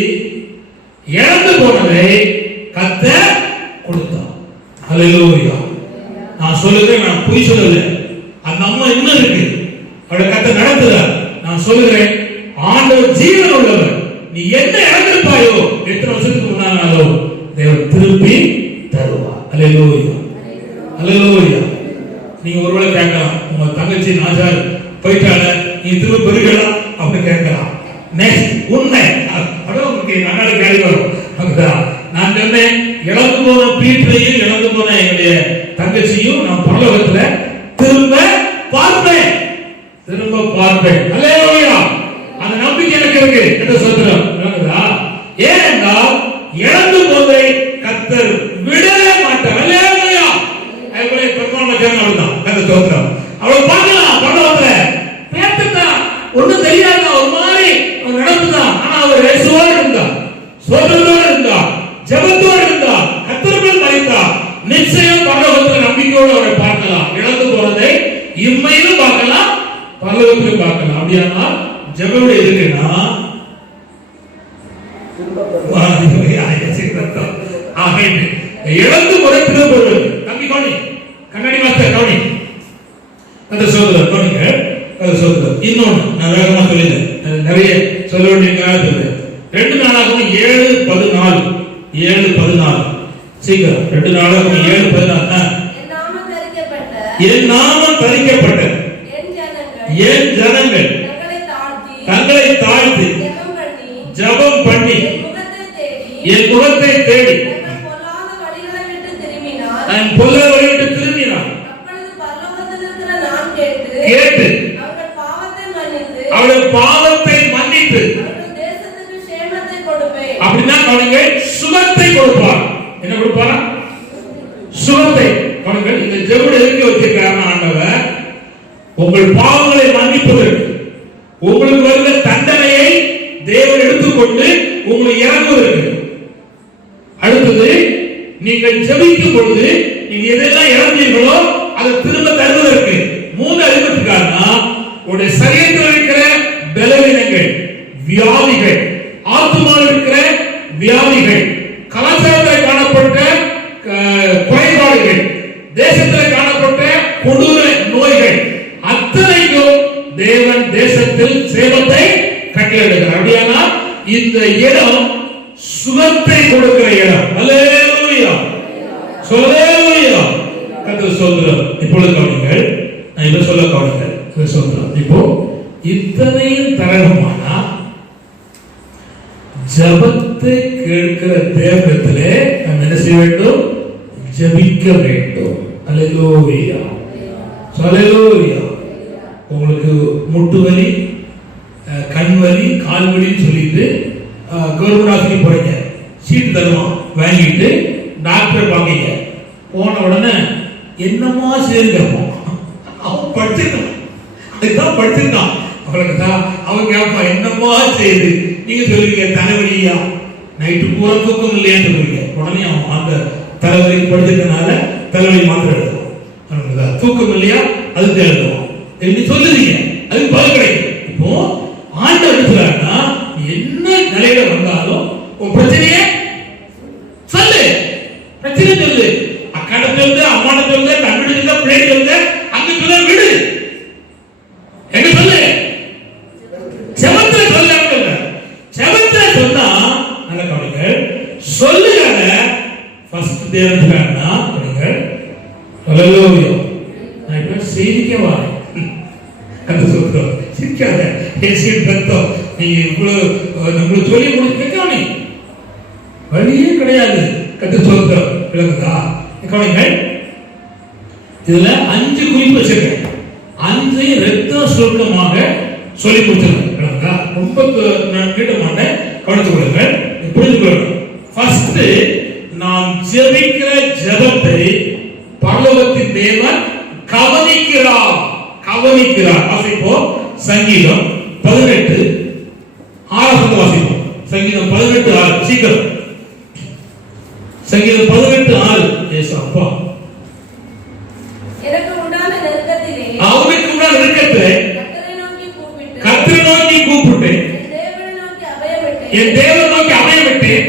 இழந்து போனதை கர்த்தர் கொடுத்தான். அல்லேலூயா. நான் சொல்லுகிறேன், நான் பொய் சொல்லல. அந்த அம்மா இன்னும் இருக்கு, அவருடைய கர்த்தர் நடத்துறார். நான் சொல்லுகிறேன், ஆண்டவர் ஜீவன் உள்ளவர். நீ என்ன இழந்திருப்பாயோ, எத்தனை வருஷத்துக்கு முன்னாலும் தேவன் திருப்பி தருவார். தருவார். அல்லேலூயா, அல்லேலூயா. நீங்க ஒருவேளை கேட்கலாம், உங்க தங்கச்சி நாஜார் போயிட்டால நீ திரும்ப பெருகலாம் அப்படி கேட்கலாம். நெக்ஸ்ட் உண்மை அப்படியே உங்களுக்கு நன்னாடி கேள்வி வரும். அதுதான் நான் சொன்னேன், இழந்து போன பீட்டரையும் இழந்து போன என்னுடைய தங்கச்சியும் நான் பரலோகத்துல திரும்ப பார்ப்பேன், திரும்ப பார்ப்பேன். அல்லேலூயா. அந்த நம்பிக்கை எனக்கு இருக்கு என்று சொல்றோம். ஏனென்றால் இழந்து போதை கர்த்தர் விடவே மாட்டார். அல்லேலூயா. அதுபோல பெருமாள் தான் கர்த்தர் சொல்றோம். அவளை பார்க்கலாம் பரலோகத்துல பேத்துட்டா ஒண்ணும் தெரியாத ஒரு மாதிரி நடந்துதான். ஆனா அவர் இயேசுவோடு இருந்தார், சோதரோடு இருந்தார், ஜெபத்தோடு இருந்தார், கர்த்தருக்குள் மரித்தார். நிச்சயம் பரலோகத்துல நம்பிக்கையோடு அவரை பார்க்கலாம். இழந்து போனதை இம்மையிலும் பார்க்கலாம், பரலோகத்திலும் பார்க்கலாம். அப்படியானால் ஜெபம் இருக்குன்னா இழந்து போன திரும்ப தம்பி கவனி, கண்ணாடி மாஸ்டர் கவனி, அந்த சோதரர் கவனிங்க, அந்த சோதரர். இன்னொன்னு நான் வேகமா சொல்லிடுறேன், நிறைய சொல்ல வேண்டிய காலத்துல 2 நாளாகவும் 7:14 7:14 சீக்கிரம் 2 நாளாகவும் 7:14 என் நாமம் தரிக்கப்பட்ட என் ஜனங்கள் தங்களை தாழ்த்தி ஜெபம் பண்ணி என் முகத்தை தேடி நான் பொல்லாத வழியை விட்டு திரும்பினான் கேட்டு அவருடைய பாவத்தை மன்னித்து அப்படின்னா அவனுக்கு சுகத்தை கொடுப்பார். என்ன கொடுப்பாரா? சுகத்தை. அவனுக்கு இந்த ஜெபம் எழுதி வச்சிருக்காரு ஆண்டவர், உங்கள் பாவங்களை மன்னிப்பதற்கு, உங்களுக்கு வருகிற தண்டனையை தேவன் எடுத்துக்கொண்டு உங்களை இறங்குவதற்கு. அடுத்தது நீங்கள் ஜெபிக்கும் பொழுது நீங்க எதெல்லாம் இழந்தீர்களோ அதை திரும்ப தருவதற்கு. 3 அறிவித்துக்காரனா உங்களுடைய சரீரத்தில் இருக்கிற பலவீனங்கள், வியாதிகள், ஆத்துமாவில் இருக்கிற வியாதிகள், கலாச்சாரத்தில் காணப்பட்ட குறைபாடுகள், தேசத்தில் காணப்பட்ட கொடூர நோய்கள் அத்தனைக்கும் தேவன் தேசத்தில் சேவத்தை கட்டளையிடுகிறார். அப்படியானா இந்த இடம் சுகத்தை கொடுக்கிற இடம். அல்லேலூயா, அல்லேலூயா. கர்த்தர் சொல்றார். இப்பொழுது கவனிங்கள், நான் இதை சொல்ல கவனிங்கள். சொல்றார், இப்போ இத்தனையும் தரகமானா ஜெபத்தை கேட்கிற தேவனிடத்திலே நாம் என்ன செய்ய வேண்டும்? ஜெபிக்க வேண்டும். அல்லேலூயா, அல்லேலூயா. உங்களுக்கு முட்டு வலி, கண் வலி, கால் வலின்னு சொல்லிட்டு கவர்மெண்ட் ஆஸ்பத்திரி போறீங்க, சீட் தருவான், வாங்கிட்டு டாக்டர் பாக்கீங்க. போன உடனே என்னமா செய்யுங்க, அவன் படிச்சிருக்கான், அதுதான் படிச்சிருக்கான். அவளுக்கு தான் அவன் கேட்பா என்னமா செய்யுது. நீங்க சொல்லுவீங்க தலைவலியா, நைட்டு பூரா தூக்கம் இல்லையான்னு சொல்லுவீங்க. உடனே அவன் அந்த தலைவலி படிச்சிருக்கனால தலைவலி மாத்திரை எழுதுவான். தூக்கம் இல்லையா, அதுக்கு எழுதுவான். எப்படி சொல்லுவீங்க, அதுக்கு பதில் கிடைக்கும். இப்போ ஆண்டவர் எடுத்துறாருன்னா என்ன நிலையில வந்தாலும் உன் பிரச்சனையே சொல்லு, பிரச்சனை சொல்லு. அக்காடத்துல இருந்து, அம்மாடத்துல இருந்து, தம்பிடத்துல இருந்து, பிள்ளைகிட்ட இருந்து, அங்க சொல்ல விடு. எங்க சொல்லு, செவத்துல சொல்ல. செவத்துல சொன்னா நல்ல கவனிங்கள், சொல்லுங்க. ஃபர்ஸ்ட் தேவன்காரனா கவனிங்கள். அல்லேலூயா. நான் இப்ப செய்திக்க வரேன். அந்த சொல்றோம் சிரிக்காத, பேசிட்டு பார்த்தோம். நீங்க இவ்வளவு நம்மளுக்கு சொல்லி முடிக்கவே வழியே கிடையாது. கத்து சொல்றோம் விளக்குதா? கவனிங்கள், இதுல 5 குறிப்பு வச்சிருக்கேன். 5 ரத்த சுருக்கமாக சொல்லி கொடுத்திருக்கேன். ரொம்ப நீட்ட மாட்டேன், கவனித்துக் கொள்ளுங்கள், புரிந்து கொள்ளுங்கள். ஃபர்ஸ்ட், நாம் ஜெபிக்கிற ஜெபத்தை பரலோகத்தின் தேவன் கவனிக்கிறார். கவனிக்கிறார். வாசிப்போம் சங்கீதம் 18 6 வாசிப்போம். சங்கீதம் 18:6 சீக்கிரம். சங்கீதம் 18:6. ஏசு அப்பா, எனக்கு உண்டான நெருக்கத்திலே, அவனுக்கு உண்டான நெருக்கத்திலே கர்த்தரை நோக்கி கூப்பிட்டு என் தேவனை நோக்கி அபயமிட்டேன்.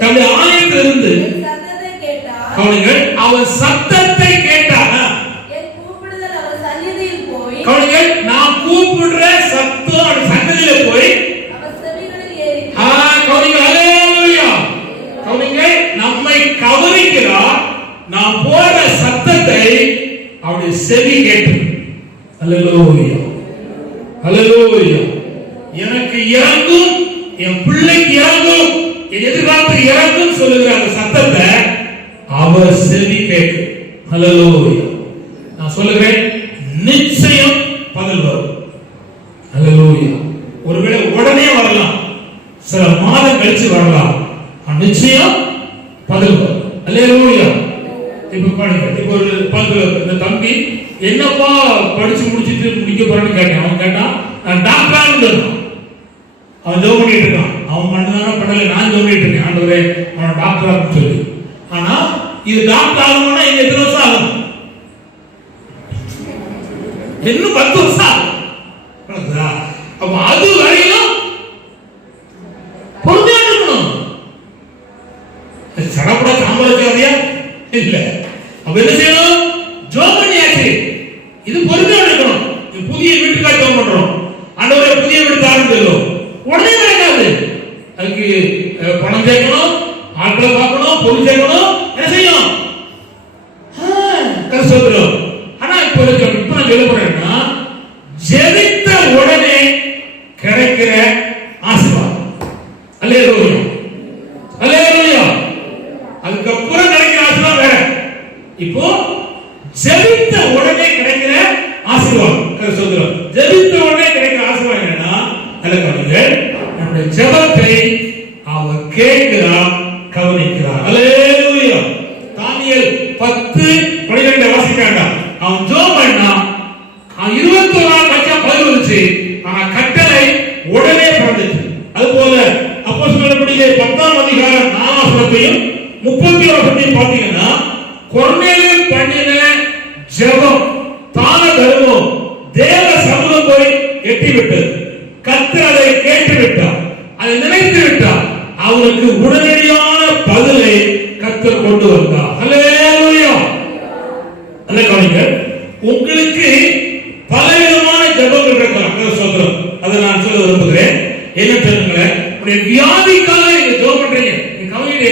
தன்னுடைய ஆலயத்திலிருந்து கவனிங்கள், அவன் சத்தத்தை கேட்டான். கவனிங்கள், நான் கூப்பிடுற சத்தம் அவன் சன்னதியில போய் கவனிங்கள், அல்லேலூயா. கவனிங்கள், நம்மை கவனிக்கிற கவனிக்கிறார். நான் போற சத்தத்தை அவருடைய செவி கேட்டு. அல்லேலூயா, அல்லேலூயா. எனக்கு இறங்கும், என் பிள்ளைக்கு இறங்கும், என் எதிர்காலத்துக்கு இறங்கும் சொல்லுகிற அந்த சத்தத்தை அவர் செவி கேட்கு. அல்லேலூயா. நான் சொல்லுகிறேன், நிச்சயம் பதில் வரும். அல்லேலூயா. ஒருவேளை உடனே வரலாம், சில மாதம் கழிச்சு வரலாம், நிச்சயம் பதில் வரும். அல்லேலூயா. இப்ப பாருங்க, இப்ப ஒரு இந்த தம்பி என்னப்பா படிச்சு முடிச்சிட்டு முடிக்க போறேன்னு கேட்டேன். அவன் கேட்டான், நான் டாக்டரான்னு சொன்னான். அவன் ஜோம் பண்ணிட்டு இருக்கான். அவன் பண்ணதான பண்ணல, நான் ஜோம் பண்ணிட்டு இருக்கேன். ஆண்டவரே அவன் டாக்டரான்னு சொல்லி. ஆனா இது டாக்டர் ஆகணும்னா இங்க எத்தனை வருஷம் ஆகும்? இன்னும் 10 வருஷம் ஆகும். அப்ப அது வரையிலும் பொறுமையா இருக்கணும். சடப்பட சாம்பலாதியா இல்ல. அப்ப என்ன செய்யணும்? ஜோம் பண்ணியாச்சு, இது பொறுமையா இருக்கணும். புதிய வீட்டுக்காக ஜோம் பண்றோம். ஆண்டவரே புதிய வீடு தாரும் சொல்லும். உடனே நடக்காது. அதுக்கு பணம் சேர்க்கணும், ஆட்களை பார்க்கணும், பொருள் சேர்க்கணும், என்ன செய்யும்? கஷ்டம். ஆனா இப்ப நான் சொல்ல போறேன்னா, ஜெபித்த உடனே கிடைக்கிற ஆசீர்வாதம். அல்லேலூயா, அல்லேலூயா. அதுக்கப்புறம் கிடைக்கிற ஆசீர்வாதம் வேற. இப்போ ஜெபித்த உடனே கிடைக்கிற ஆசீர்வாதம் சொல்றோம். ஜெபித்த உடனே கிடைக்கிற ஆசீர்வாதம் என்னன்னா, நம்முடைய ஜெபத்தை அவர் கேட்கிறார், கவனிக்கிறார். அல்லேலூயா. தானியேல் 10:12 வாசிக்கிறாங்க. அவன் ஜெபம் பண்ணா, 21 நாள் கழிச்சு பதில் வந்துச்சு. ஆனா கட்டளை உடனே பிறந்துச்சு. அதுபோல அப்போஸ்தலர்களுடைய 10ஆம் அதிகாரம் 4ஆம் வசனத்தையும் 30ஆம் வசனத்தையும் பாத்தீங்கன்னா, கொர்நேலியு பண்ணின ஜெபம், தான தர்மம் தேவ சமூகம் போய் எட்டி விட்டது. கர்த்தர் அதை கேட்டு விட்டார், அதை நினைத்து விட்டார். அவருக்கு உடனடியான பதிலை கர்த்தர் கொண்டு வந்தார். அல்லேலூயா. அல்ல கவனிங்க, உங்களுக்கு பலவிதமான ஜெபங்கள் இருக்கலாம். சொல்றோம், அதை நான் சொல்ல விரும்புகிறேன். என்ன சொல்லுங்களேன், உடைய வியாதிக்காக நீங்க ஜெபம் பண்றீங்க. நீங்க கவனிங்க,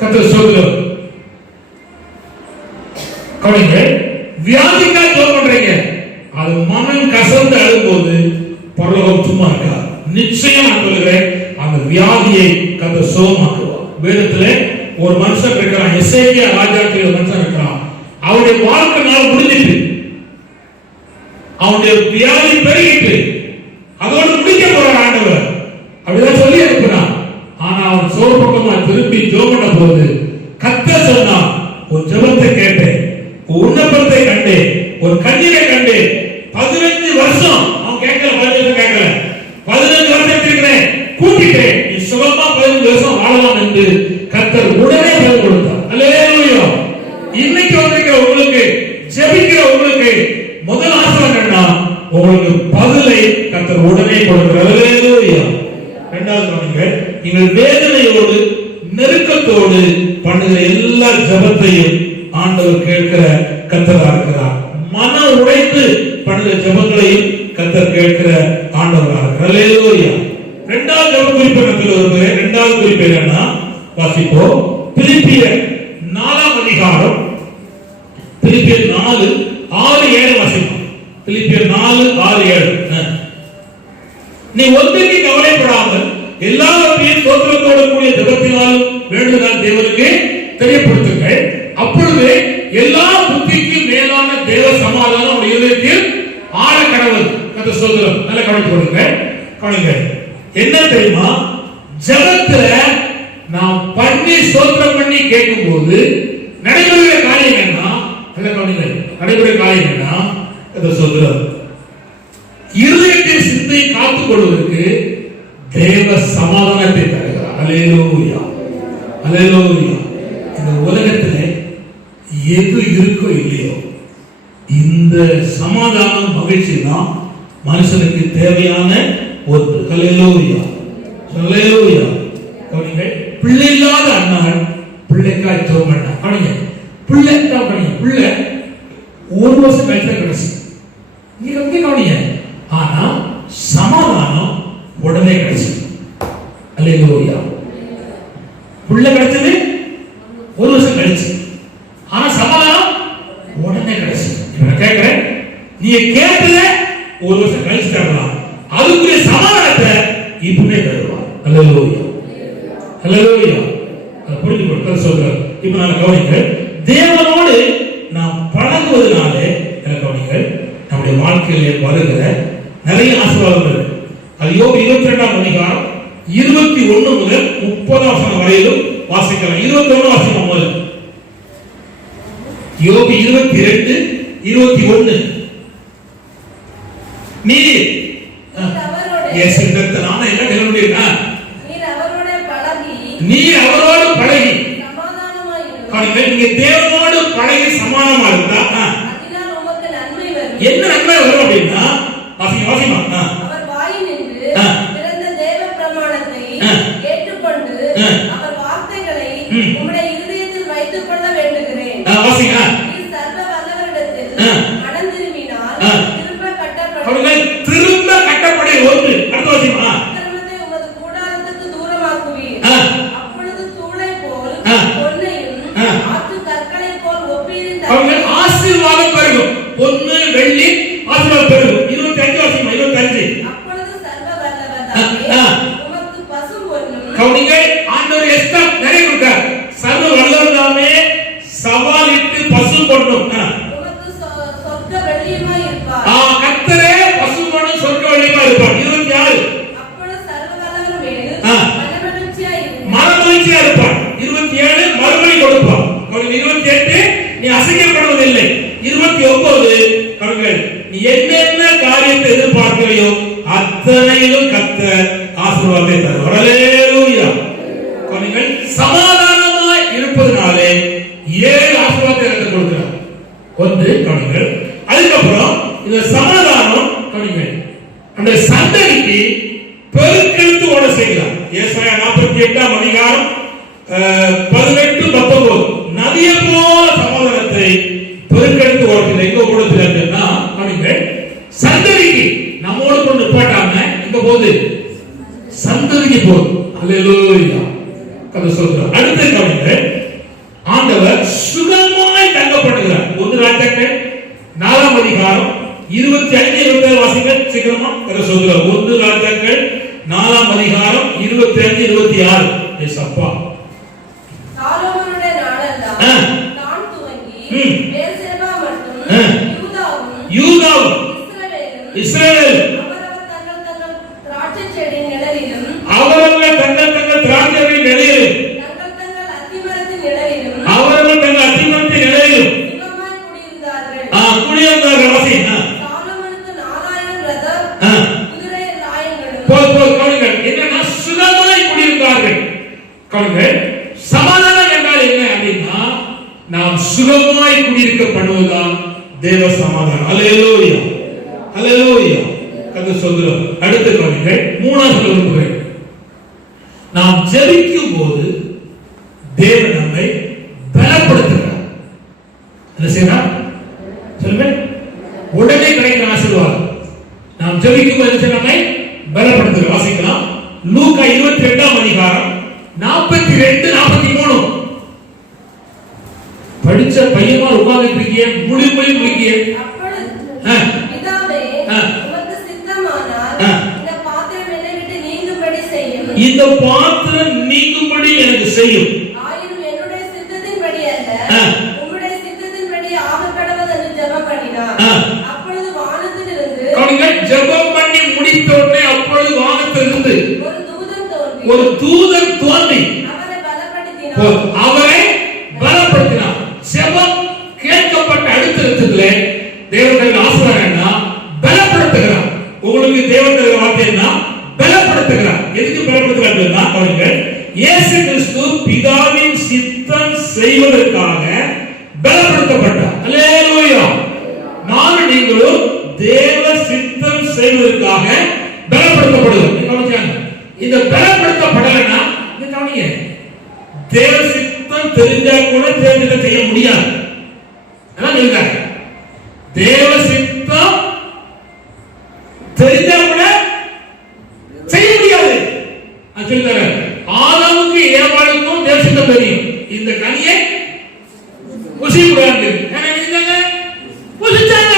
கர்த்தர் சொல்றோம், கவனிங்க, வியாதிக்காக ஜெபம் பண்றீங்க. அது மனம் கசந்து அழும்போது பரலோகம் சும்மா இருக்கா? நிச்சயம் நான் சொல்லுகிறேன், அந்த வியாதியை கர்த்தர் சுகமாக்குவார். வேதத்துல ஒரு மனுஷன் இருக்கிறான், எசேக்கியா ராஜாக்கள் ஒரு மனுஷன் இருக்கிறான். அவனுடைய வாழ்க்கை நாள் முடிஞ்சிட்டு, அவனுடைய வியாதி பெருகிட்டு, அதோடு முடிக்க போறார் ஆண்டவர். அப்படிதான் சொல்லி அனுப்பினான். ஆனா அவன் சோர்பக்கமா திரும்பி ஜெபம் பண்ண போது கர்த்தர் சொன்னான், ஒரு ஜெபத்தை கேட்டேன், ஒரு விண்ணப்பத்தை கண்டேன், ஒரு கண்ணீரை கண்டேன். 15 வருஷம் அவன் கேட்கல, 15 வருஷம் கேட்கல, 15 வருஷம் இருக்கிறேன் கூட்டிட்டேன், நீ சுகமா 15 வருஷம் வாழலாம் என்று கர்த்தர் உடனே பதில் கொடுத்தார். அல்லேலூயா. இன்னைக்கு வந்திருக்கிற உங்களுக்கு, ஜெபிக்கிற உங்களுக்கு முதல் ஆசீர்வாதம் என்ன? உங்களுக்கு பதிலை கர்த்தர் உடனே கொடுக்கிறார். அல்லேலூயா. இரண்டாவது கவனிங்க, நீங்கள் வேதனையோடு நெருக்கத்தோடு பண்ணுகிற எல்லா ஜெபத்தையும் ஆண்டவர் கேட்கிற கர்த்தரா இருக்கிறார். மன உடைத்து பண்ணுகிற ஜெபங்களையும் கர்த்தர் கேட்கிற ஆண்டவரா இருக்கிறார். அல்லேலூயா. இரண்டாவது ஜெப குறிப்பு நான் வருகிறேன். இரண்டாவது குறிப்பு என்னன்னா, வாசிப்போம். பிலிப்பியர் 4ஆம் அதிகாரம், பிலிப்பியர் 4:6-7 வாசிப்போம். பிலிப்பியர் 4:6-7. நீ ஒன்றுக்கு கவலைப்படாமல் எல்லாவற்றையும் ஸ்தோத்திரத்தோடு கூடிய ஜெபத்தினாலும் வேண்டுதல் தேவனுக்கு தெரியப்படுத்துங்கள். அப்பொழுது எல்லா புத்திக்கும் மேலான தேவ சமாதானம் உடைய இதயத்தில் ஆழ கடவுள் கர்த்தர் சொல்கிறார். நல்ல கவனித்து கொள்ளுங்க. கவனிங்க, என்ன தெரியுமா? ஜெபத்துல நாம் பண்ணி ஸ்தோத்திரம் பண்ணி கேட்கும் போது நடைபெறுகிற காரியம் என்ன? நல்ல கவனிங்க, நடைபெறுகிற காரியம் என்ன? கர்த்தர் சொல்கிறார், இருதயத்தின் சிந்தையை காத்துக் கொள்வதற்கு தேவ சமாதானத்தை தருகிறார். அல்லேலூயா, அல்லேலூயா. இந்த உலகத்திலே எது இருக்கோ இல்லையோ, இந்த சமாதானம் மகிழ்ச்சி தான் மனுஷனுக்கு தேவையான ஒன்று. அல்லேலூயா, அல்லேலூயா. கவனிங்க, பிள்ளை இல்லாத அண்ணாள் பிள்ளைக்காய் ஜெபம் பண்ணா. கவனிங்க, பிள்ளை தான் கவனிங்க, பிள்ளை 1 வருஷம் கழிச்சு கிடைச்சு. நீங்க வந்து கவனிங்க, ஆனா சமாதானம் உடனே கிடைச்சு. அல்லேலூயா. பிள்ளை கிடைச்சது நீங்க கேட்டத ஒரு வருஷம் கழிச்சு தரலாம். அதுக்குரிய சமாதானத்தை இப்பவே தருவார். அல்லேலூயா, அல்லேலூயா. புரிந்து கொள்ள சொல்றார். இப்ப நான் கவனிங்க, தேவனோடு நாம் பழகுவதனாலே கவனிங்கள், நம்முடைய வாழ்க்கையிலே வருகிற நிறைய ஆசீர்வாதங்கள் இருக்கு. அது யோபு 22ஆம் அதிகாரம் 21 முதல் 30 வரையிலும் வாசிக்கலாம். 21 வாசிக்கலாம் முதல்ல. யோபு 22, 21. நீர் அவரோடு பழகி நீங்க தேவனோடு பழகி சமாதானமா இருந்தா என்ன நன்மை வரும் அப்படின்னா, வாசிமா அவர் வாயினின்று பிறந்த தேவ பிரமாணத்தை ஏற்றுக்கொண்டு அவர் வார்த்தைகளை உம்முடைய இருதயத்தில் வைத்துக் கொள்ள வேண்டுகிறேன். வாசிங்க. நீ சர்வ வல்லவரிடத்தில் மனம் திரும்பினால் திரும்ப கட்டப்படைய ஒன்று. அடுத்த வாசிமா. அக்கிரமத்தை உமது கூடாரத்துக்கு தூரமாக்குவீர். அப்பொழுது தூளை போல் பொன்னையும் ஆற்று கற்களை போல் ஒப்பீரின் ஆசீர்வாதம் பெருகும். பொன்னு வெள்ளி ஆசீர்வாதம் பெருகும். 25 வாசிமா. 25. அப்பொழுது சர்வ வல்லவராகிய உமக்கு பசும் பொன்னும். கவனிங்க, ஆண்டவர் எஸ்தா நிறைய கொடுத்தார். சர்வ வல்லவராமே சவாலிட்டு பசும் பொன்னும் உமக்கு சொர்க்க வெள்ளியுமாய் இருப்பார். கர்த்தரே பசும் பொன்னும் சொர்க்க வெள்ளியுமாய் இருப்பார். 26. அப்பொழுது சர்வ வல்லவர் மேல் மனமகிழ்ச்சியா இருப்பார். 27 மறுபடி கொடுப்பார். 28 நீ அசைக்கப்படுவதில்லை. 29 கருங்கள், நீ என்னென்ன காரியத்தை எதிர்பார்க்கலையோ அத்தனையிலும் கர்த்தர் ஆசீர்வாதத்தை தருவார். அல்லேலூயா. கருங்கள், சமாதானமாய் இருப்பதனாலே 7 ஆசீர்வாதத்தை எனக்கு கொடுக்கிறார். ஒன்று கருங்கள், அதுக்கப்புறம் இந்த சமாதானம் கருங்கள் அந்த சந்ததிக்கு பெருக்கெடுத்து ஓட செய்கிறார். ஏசாயா 48ஆம் அதிகாரம் 18, 19 நதியை போல சமாதானத்தை பெருக்கெடுத்து ஓடுகிறது. எங்க ஓடுதுன்னா சந்ததிக்கு நம்மோடு கொண்டு போட்டாங்க. எங்க போகுது? சந்ததிக்கு போகுது. அல்லேலூயா. கதை சொல்றார். அடுத்த கவனிங்க, ஆண்டவர் சுகமாய் தங்கப்படுகிறார். 1 ராஜாக்கள் 4ஆம் அதிகாரம் 25, 27 வாசிங்க சீக்கிரமா. கதை சொல்றார். 1 ராஜாக்கள் 4ஆம் அதிகாரம் 25, 26. ஏசப்பா. சாலொமோனுடைய நாளெல்லாம் தான் துவங்கி பேர்சேபா மட்டும் யூதாவும் இஸ்ரவேலும் அவரவர் தங்கள் திராட்சை செடியின் நிழலிலும் தங்கள் அத்திமரத்தின் நிழலிலும் சுகமாய் குடியிருந்தார்கள். சாலொமோனுக்கு 4000 ரதம் குதிரை லாயங்களும். என்னன்னா சுகமாய் குடியிருந்தார்கள். சமாதானம் என்றால் என்ன அப்படின்னா, நாம் சுகமாய் குடியிருக்கப்படுவதுதான் தேவ சமாதானம். அல்லேலூயா, அல்லேலூயா. கதை சொல்கிறோம். அடுத்த கவனிங்கள், 3வது விரும்புகிறேன். நாம் ஜெபிக்கும் போது தேவன் நம்மை பலப்படுத்துகிறார். என்ன செய்யறார் சொல்லுங்க? உடனே கிடைக்கிற ஆசீர்வாதம். நாம் ஜெபிக்கும் போது நம்மை பலப்படுத்துகிறார். வாசிக்கலாம். லூக்கா 22ஆம் அதிகாரம் 42, 43. படிச்ச பையமா உட்கார்ந்து இருக்கீங்க, முழு முடிக்கிய. பிதாவே, உமக்கு சித்தமானால் இந்த பாத்திரம் என்னை விட்டு நீங்கும்படி செய்யும். இந்த பாத்திரம் நீங்கும்படி எனக்கு செய்யும். ஆயினும் என்னுடைய சித்தத்தின்படி அல்ல, உம்முடைய சித்தத்தின்படி ஆகக்கடவது என்று ஜெபம் பண்ணினார். அப்பொழுது வானத்திலிருந்து ஜெபம் பண்ணி முடித்த உடனே அப்பொழுது வானத்திலிருந்து ஒரு தூதன் தோன்றி அவரை பலப்படுத்தினார். ஜெபம் கேட்கப்பட்ட அடுத்த இடத்துல தேவனுடைய ஆசீர்வாதம் என்ன? பலப்படுத்துகிறார். உங்களுக்கு தேவனுடைய வார்த்தை என்ன? பலப்படுத்துகிறார். எதுக்கு பலப்படுத்துகிறார்னா, அவர்கள் இயேசு கிறிஸ்து பிதாவின் சித்தம் செய்வதற்காக பலப்படுத்தப்பட்டார். அல்லேலூயா. நானும் நீங்களும் தேவ சித்தம் செய்வதற்காக பலப்படுத்தப்படுகிறோம். இந்த பலப்படுத்தப்படலைன்னா கவனிங்க, தேவ சித்தம் தெரிஞ்சா கூட தேவனை செய்ய முடியாது. அதான் சொல்றாங்க, தேவ சித்தம் தெரிஞ்சா கூட செய்ய முடியாது. சொல்றாங்க, ஆதாமுக்கு ஏவாளுக்கும் தேவ சித்தம் தெரியும். இந்த கனியை புசிக்கூடாது. புசிச்சாங்க.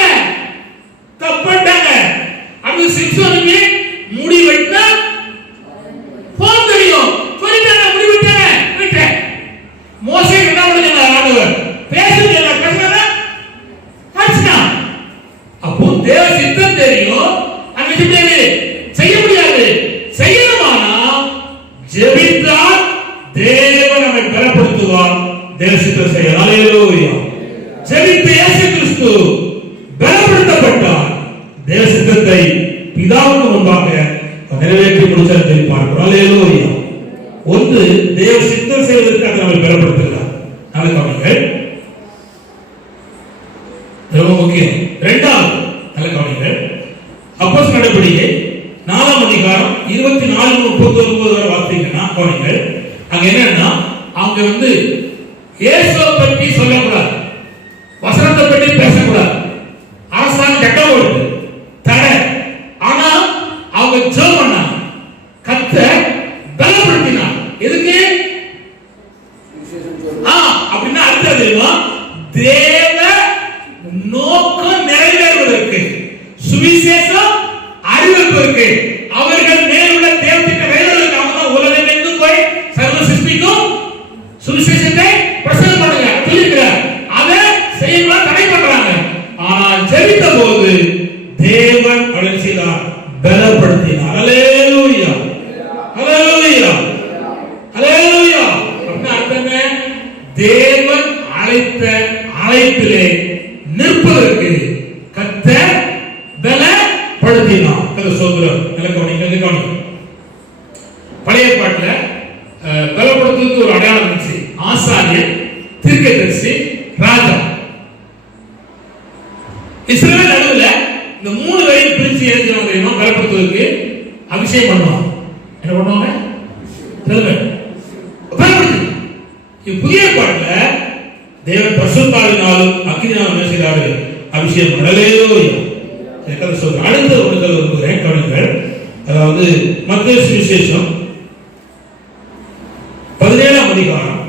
பலப்படுத்துவார், தேவ சித்தம் செய்ய. ஹல்லேலூயா. ஜெபித்த இயேசு கிறிஸ்து பலப்படுத்தப்பட்டார், தேவ சித்தத்தை பிதாவுக்கு முன்பாக நிறைவேற்றி முடிச்சார் சொல்லி பார்க்கிறோம். ஹல்லேலூயா. ஒன்று, தேவ சித்தம் செய்வதற்கு அதை நம்ம பலப்படுத்துகிறார். நல்ல ரொம்ப முக்கியம். இரண்டாவது நல்ல கவனிங்கள், அப்போஸ்தலர் நடவடிக்கை 4ஆம் அதிகாரம் 24-39 வரை வாசித்தீங்கன்னா கவனிங்கள், அங்க என்னன்னா அவங்க இயேசுவை பற்றி சொல்லக்கூடாது, வசனத்தை பற்றி பேசக்கூடாது, அரசாங்கம் சட்டம் போடுது, தடை. ஆனா அவங்க ஜெபம் பண்ணாங்க, கர்த்தர் பலப்படுத்தினார். எதுக்கு? அப்படின்னா அர்த்தம் தெரியுமா? தேவ நோக்கம் நிறைவேறுவதற்கு, சுவிசேஷம் அறிவிப்பதற்கு, அவர்கள் மேலுள்ள தேவத்திட்ட வேலைகளுக்காக தான் உலகமெங்கும் போய் சர்வ சிருஷ்டிக்கும் சுவிசேஷத்தை பிரசங்கம் பண்ணுங்க சொல்லிருக்கிறார். அதை செய்ய தடை பண்றாங்க. ஆனால் ஜெபித்த போது தேவன் அவளை செய்தார், பலப்படுத்தினார். ஹல்லேலூயா, ஹல்லேலூயா, ஹல்லேலூயா. அப்படின்னா அர்த்தம் என்ன? தேவன் அழைத்த அழைப்பிலே நிற்பதற்கு கர்த்தர் பலப்படுத்தினார். சோதரம் நல்ல கவனிங்க. பழைய பாட்டுல பலப்படுத்துறதுக்கு ஒரு அடையாளம் இருந்துச்சு. ஆசாரியர், தீர்க்கதரிசி, ராஜா. இஸ்ரவேல் நடுவுல இந்த 3 வரையும் பிரிச்சு எழுதியவங்க தெரியுமா? பலப்படுத்துவதற்கு அபிஷேகம் பண்ணுவாங்க. என்ன பண்ணுவாங்க? சொல்லுங்க. புதிய பாட்டுல தேவன் பரிசுத்தாவினாலும் அக்கினியாலும் என்ன செய்தாரு? அபிஷேகம். ஹல்லேலூயா. அடுத்த ஒன்றுகள் வருகிறேன் கவனிங்கள். அதாவது மத்தேயு சுவிசேஷம் 17ஆம் அதிகாரம்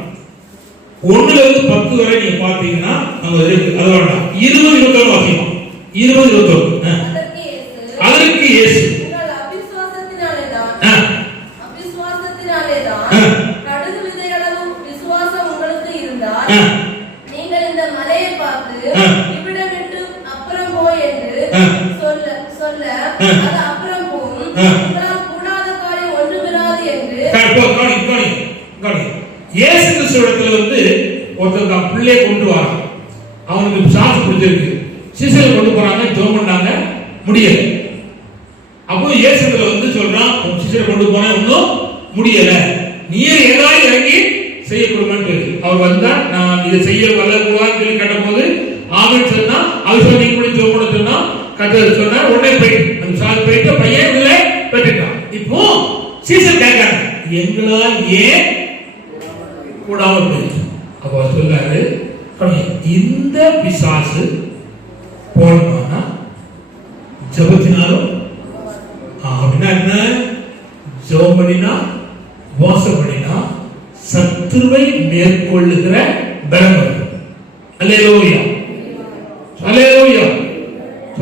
1-10 வரை நீங்க பாத்தீங்கன்னா அங்க இருக்கு. அது வேண்டாம், 20-21 வாசிக்கலாம். 20-21. அதற்கு இயேசு கடுகு விதையளவு விசுவாசம் உங்களுக்கு இருந்தால் நீங்கள் இந்த மலையை பார்த்து இவ்விடம் விட்டு அப்புறம் போய் என்று சொல்ல அது அப்புறம் போகும், உங்களால் கூடாத காரியம் ஒன்றுமிராது என்று. இயேசு கிறிஸ்துவிடத்துல ஒருத்தர் தான் பிள்ளையை கொண்டு வரான், அவனுக்கு சாத்து பிடிச்சிருக்கு, சீசையில் கொண்டு போறாங்க, ஜெபம் பண்ணாங்க, முடியல. அப்போ இயேசுல சொல்றான், சீசையை கொண்டு போனா இன்னும் முடியல, நீர் ஏதாவது இறங்கி செய்ய கொடுங்கன்னு. அவர் வந்தா நான் இதை செய்ய வல்லக்கூடாதுன்னு சொல்லி கேட்ட போது ஆமென் சொன்னா, அவர் நீங்க கூட ஜெபம் பண்ண சொன்னா, கர்த்தர் சொன்னா உடனே போயிட்டு அந்த சால் போயிட்டு பையன் இதுல பெற்றுட்டான். இப்போ சீசன் கேட்காங்க, எங்களால் ஏன் கூடாமல் போயிட்டு. அப்போ சொல்றாரு, இந்த பிசாசு போனோம்னா ஜெபத்தினாலும் அப்படின்னா என்ன? ஜெபம் பண்ணினா, வாசம் பண்ணினா சத்துருவை மேற்கொள்ளுகிற பலம் வரும். அல்லேலூயா, அல்லேலூயா,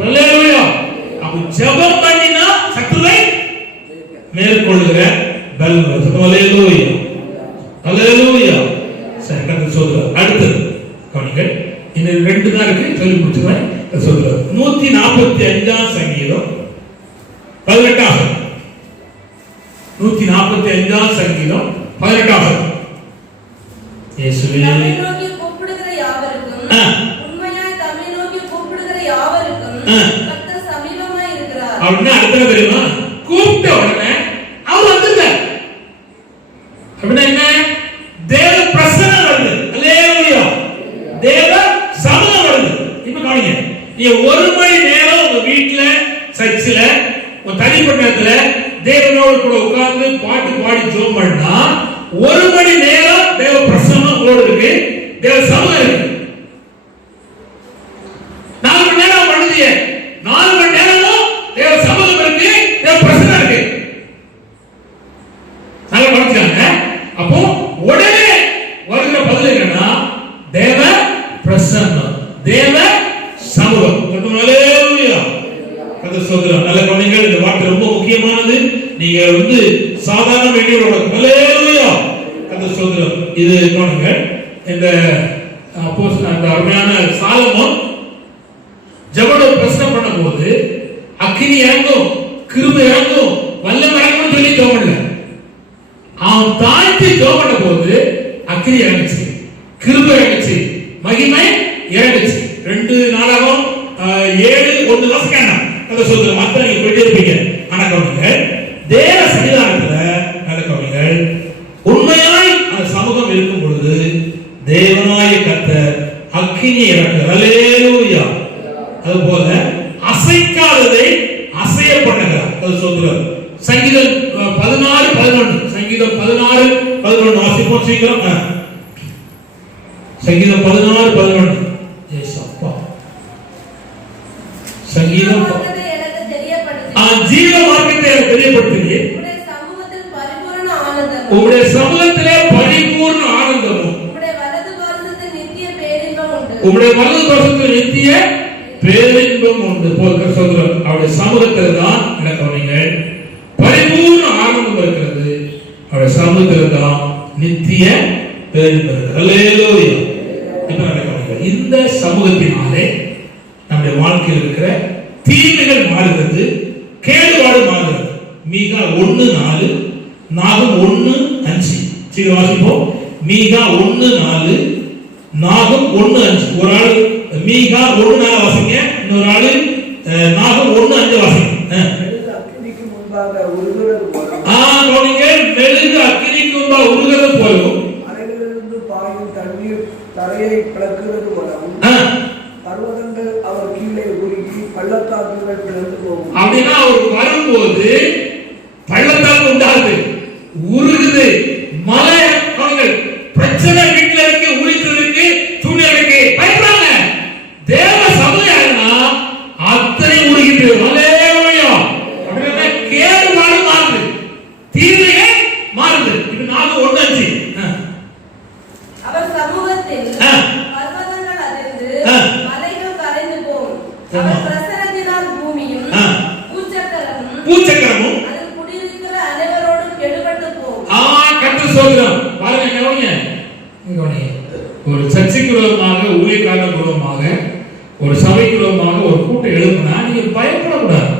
அல்லேலூயா. அப்ப ஜெபம் பண்ணினா சத்துருவை மேற்கொள்ளுகிற பலம் வரும். அல்லேலூயா, அல்லேலூயா. சரி, கர்த்தர் சொல்றார். அடுத்து கவனிங்க, இன்னும் 2 தான் இருக்கு, சொல்லி முடிச்சுக்கிறேன். சொல்றார் 145ஆம் சங்கீதம் 18. 145ஆம் சங்கீதம் 18. இயேசுவே நம்மை நோக்கி கூப்பிடுகிற யாவருக்கும், உண்மையாய் தம்மை நோக்கி கூப்பிடுகிற யாவருக்கும் கர்த்தர் சமீபமாய் இருக்கிறார். அப்படின்னா அர்த்தம் தெரியுமா? கூப்பிட்ட உடனே அவர் வந்துட்டார். அப்படின்னா என்ன? தேவ பிரசன்னம் வருது. அல்லேலூயா, தேவ சமூகம் வருது. இப்ப கவனிங்க, நீங்க 1 மணி நேரம் உங்க வீட்டுல, சர்ச்சில, உங்க தனிப்பட்ட இடத்துல தேவனோடு கூட உட்கார்ந்து பாட்டு பாடி ஜெபம் பண்ணா 1 மணி நேரம் தேவ பிரசன்னம் உங்களோட இருக்கு, தேவ சமூகம் இருக்கு. 4 மணி நேரம் பண்ணுதீங்க, 4 மணி நேரமும் தேவ சமூகம் இருக்கு, தேவ பிரசன்னம் இருக்கு. நல்லா கவனிச்சாங்க. அப்போ உடனே வருகிற பதில் என்னன்னா, தேவ பிரசன்னம், தேவ சமூகம். அல்லேலூயா, கர்த்தர் சொல்றார். நல்ல கவனிங்க, இந்த வார்த்தை ரொம்ப முக்கியமானது. நீங்க சாதாரண வேண்டியவரோட அல்லேலூயா, கர்த்தர் சொல்றார். இது கவனிங்க, இந்த அப்போஸ்தலன் அந்த அருமையான சாலமோன் ஜெபத்தோட பிரச்சனை பண்ணும்போது அக்கினி இறங்கும், கிருபை இறங்கும், வல்லமை இறங்கும் சொல்லி ஜெபம் பண்ணல. அவன் தாழ்த்தி ஜெபம் பண்ணும்போது அக்கினி இறங்குச்சு, கிருபை இறங்குச்சு, மகிமை இறங்குச்சு. 2 நாளாகவும் 7:1 வாசிக்கணும். அதை சொல்ற மத்த நீங்க போயிட்டே இருப்பீங்க. ஆனா கவனிங்க, தேவ சன்னிதானத்துல நல்ல கவனிங்க, உண்மையாய் அந்த சமூகம் இருக்கும் பொழுது தேவனாய கர்த்தர் அக்கினி இறக்குகிறார். அல்லேலூயா. அதுபோல அசைக்காததை அசைய பண்ணுகிறார். அது சொல்றார். சங்கீதம் 16:11. சங்கீதம் 16:11 வாசிப்போம் சீக்கிரம். சங்கீதம் 16:11. ஏசப்பா. சங்கீதம் ஜீவ மார்க்கத்தை எனக்கு தெரியப்படுத்துங்க. உம்முடைய சமூகத்திலே பரிபூர்ண ஆனந்தமும் உம்முடைய வலது பாரசத்தில் நித்திய பேரின்பம் உண்டு. போகிற சொல்றோம் அவருடைய சமூகத்தில் தான் எனக்கு கவனிங்க பரிபூர்ண ஆனந்தம் இருக்கிறது. அவருடைய சமூகத்தில் தான் நித்திய பேரின்பம் இருக்கிறது. அல்லேலூயா. இப்ப கவனிங்க, இந்த சமூகத்தினாலே நம்முடைய வாழ்க்கையில் இருக்கிற தீமைகள் மாறுகிறது, கேடுபாடு மாறுகிறது. மீகா 1:4, நாகம் 1:5. சீக்கிரம் வாசிப்போம். மீகா 1:4, நாகம் 1:5. ஒரு ஆளு மீகா 1:4 வாசிங்க, இன்னொரு ஆளு நாகம் 1:5 வாசிங்க. அக்கினிக்கு முன்பாக உருகுறது போல, கவனிங்க, மெழுகு அக்கினிக்கு முன்பாக உருகுறது போலும், அலைகளிலிருந்து பாயும் தண்ணீர் தரையை பிளக்குறது போலவும், பர்வதங்கள் அவர் கீழே உருகி பள்ளத்தாக்குகள் பிளந்து போகும். அப்படின்னா அவர் வரும்போது பள்ளத்தாக்கு உண்டாகுது, உருகுது, மலை பிரச்சனை வீட்டுல இருக்கு, உரித்து இருக்கு, துணி இருக்கு, பயப்படுறாங்க. தேவ சமூகம்னா அத்தனை உருகிட்டு அல்லேலூயா. அப்படின்னா கேடுபாடு மாறுது, தீமையே மாறுது. இது 4:1-5. அவர் சமூகத்தில் பர்வதங்கள் அதிர்ந்து மலைகள் கரைந்து போகும். அவர் பிரசன்னத்தினால் பூமியும் பூச்சக்கரமும் அதில் குடியிருக்கிற அனைவரோடும் கெடுபட்டு போகும். கர்த்தர் சொல்றார். பாருங்க கவனிங்க. ஒரு சர்ச்சைக்கு விரோதமாக, ஊழியக்காரர்களுக்கு விரோதமாக, ஒரு சபைக்கு விரோதமாக ஒரு கூட்டம் எழுப்புனா நீங்க பயப்படக்கூடாது.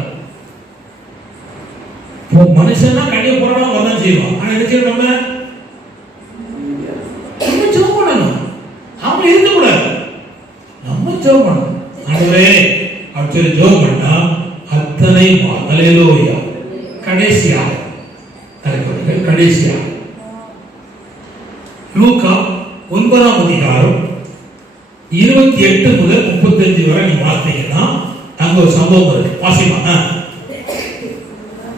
மனுஷன்னா கண்டிப்பா போராட்டம் வரதான் செய்வான். ஆனா என்ன செய்யணும், நம்ம ஜெபம் பண்ணணும். அவங்க இருக்கக்கூடாது, நம்ம ஜெபம் பண்ணணும். ஆண்டவரே அப்படி ஜெபம் பண்ணா அத்தனை அல்லேலூயா. கடைசியாக லூக்கா 9ஆம் அதிகாரம் 28 முதல் 35 வரை நீங்க பார்த்தீங்கன்னா அங்க ஒரு சம்பவம் இருக்கு. வாசிமா.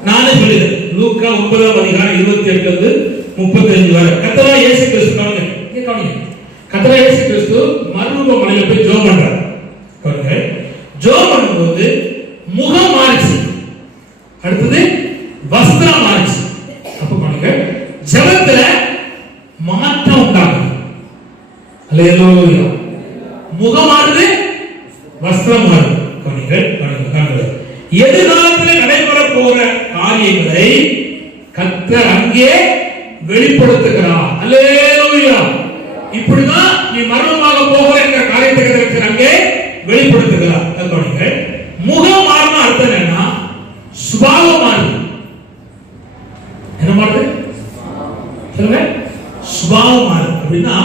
நானே சொல்லிடுறேன். லூக்கா 9ஆம் அதிகாரம் 28 முதல் 35 வரை. கர்த்தராகிய இயேசு கிறிஸ்து கர்த்தராகிய இயேசு கிறிஸ்து மறுரூப மலையில போய் ஜெபம் பண்றார். பாருங்க, ஜெபம் பண்ணும்போது முகம் மாறிச்சு, அடுத்தது வஸ்திரம் மாறிச்சு. அப்ப பாருங்க, ஜெபத்துல மாற்றம் உண்டாகுது. அல்லேலூயா. முகம் மாறுது, வஸ்திரம் மாறுது. எதிர்காலத்தில் நடைபெற போற காரியங்களை கர்த்தர் அங்கே வெளிப்படுத்துகிறார். அல்லேலூயா. இப்படிதான் நீ மரணமாக போகிற என்ற காரியத்தை கர்த்தர் அங்கே வெளிப்படுத்துகிறார். முகம் மாறின அர்த்தம் என்னன்னா சுபாவம் மாறுது. என்ன மாறுது சொல்லுங்க? சுபாவம் மாறுது. அப்படின்னா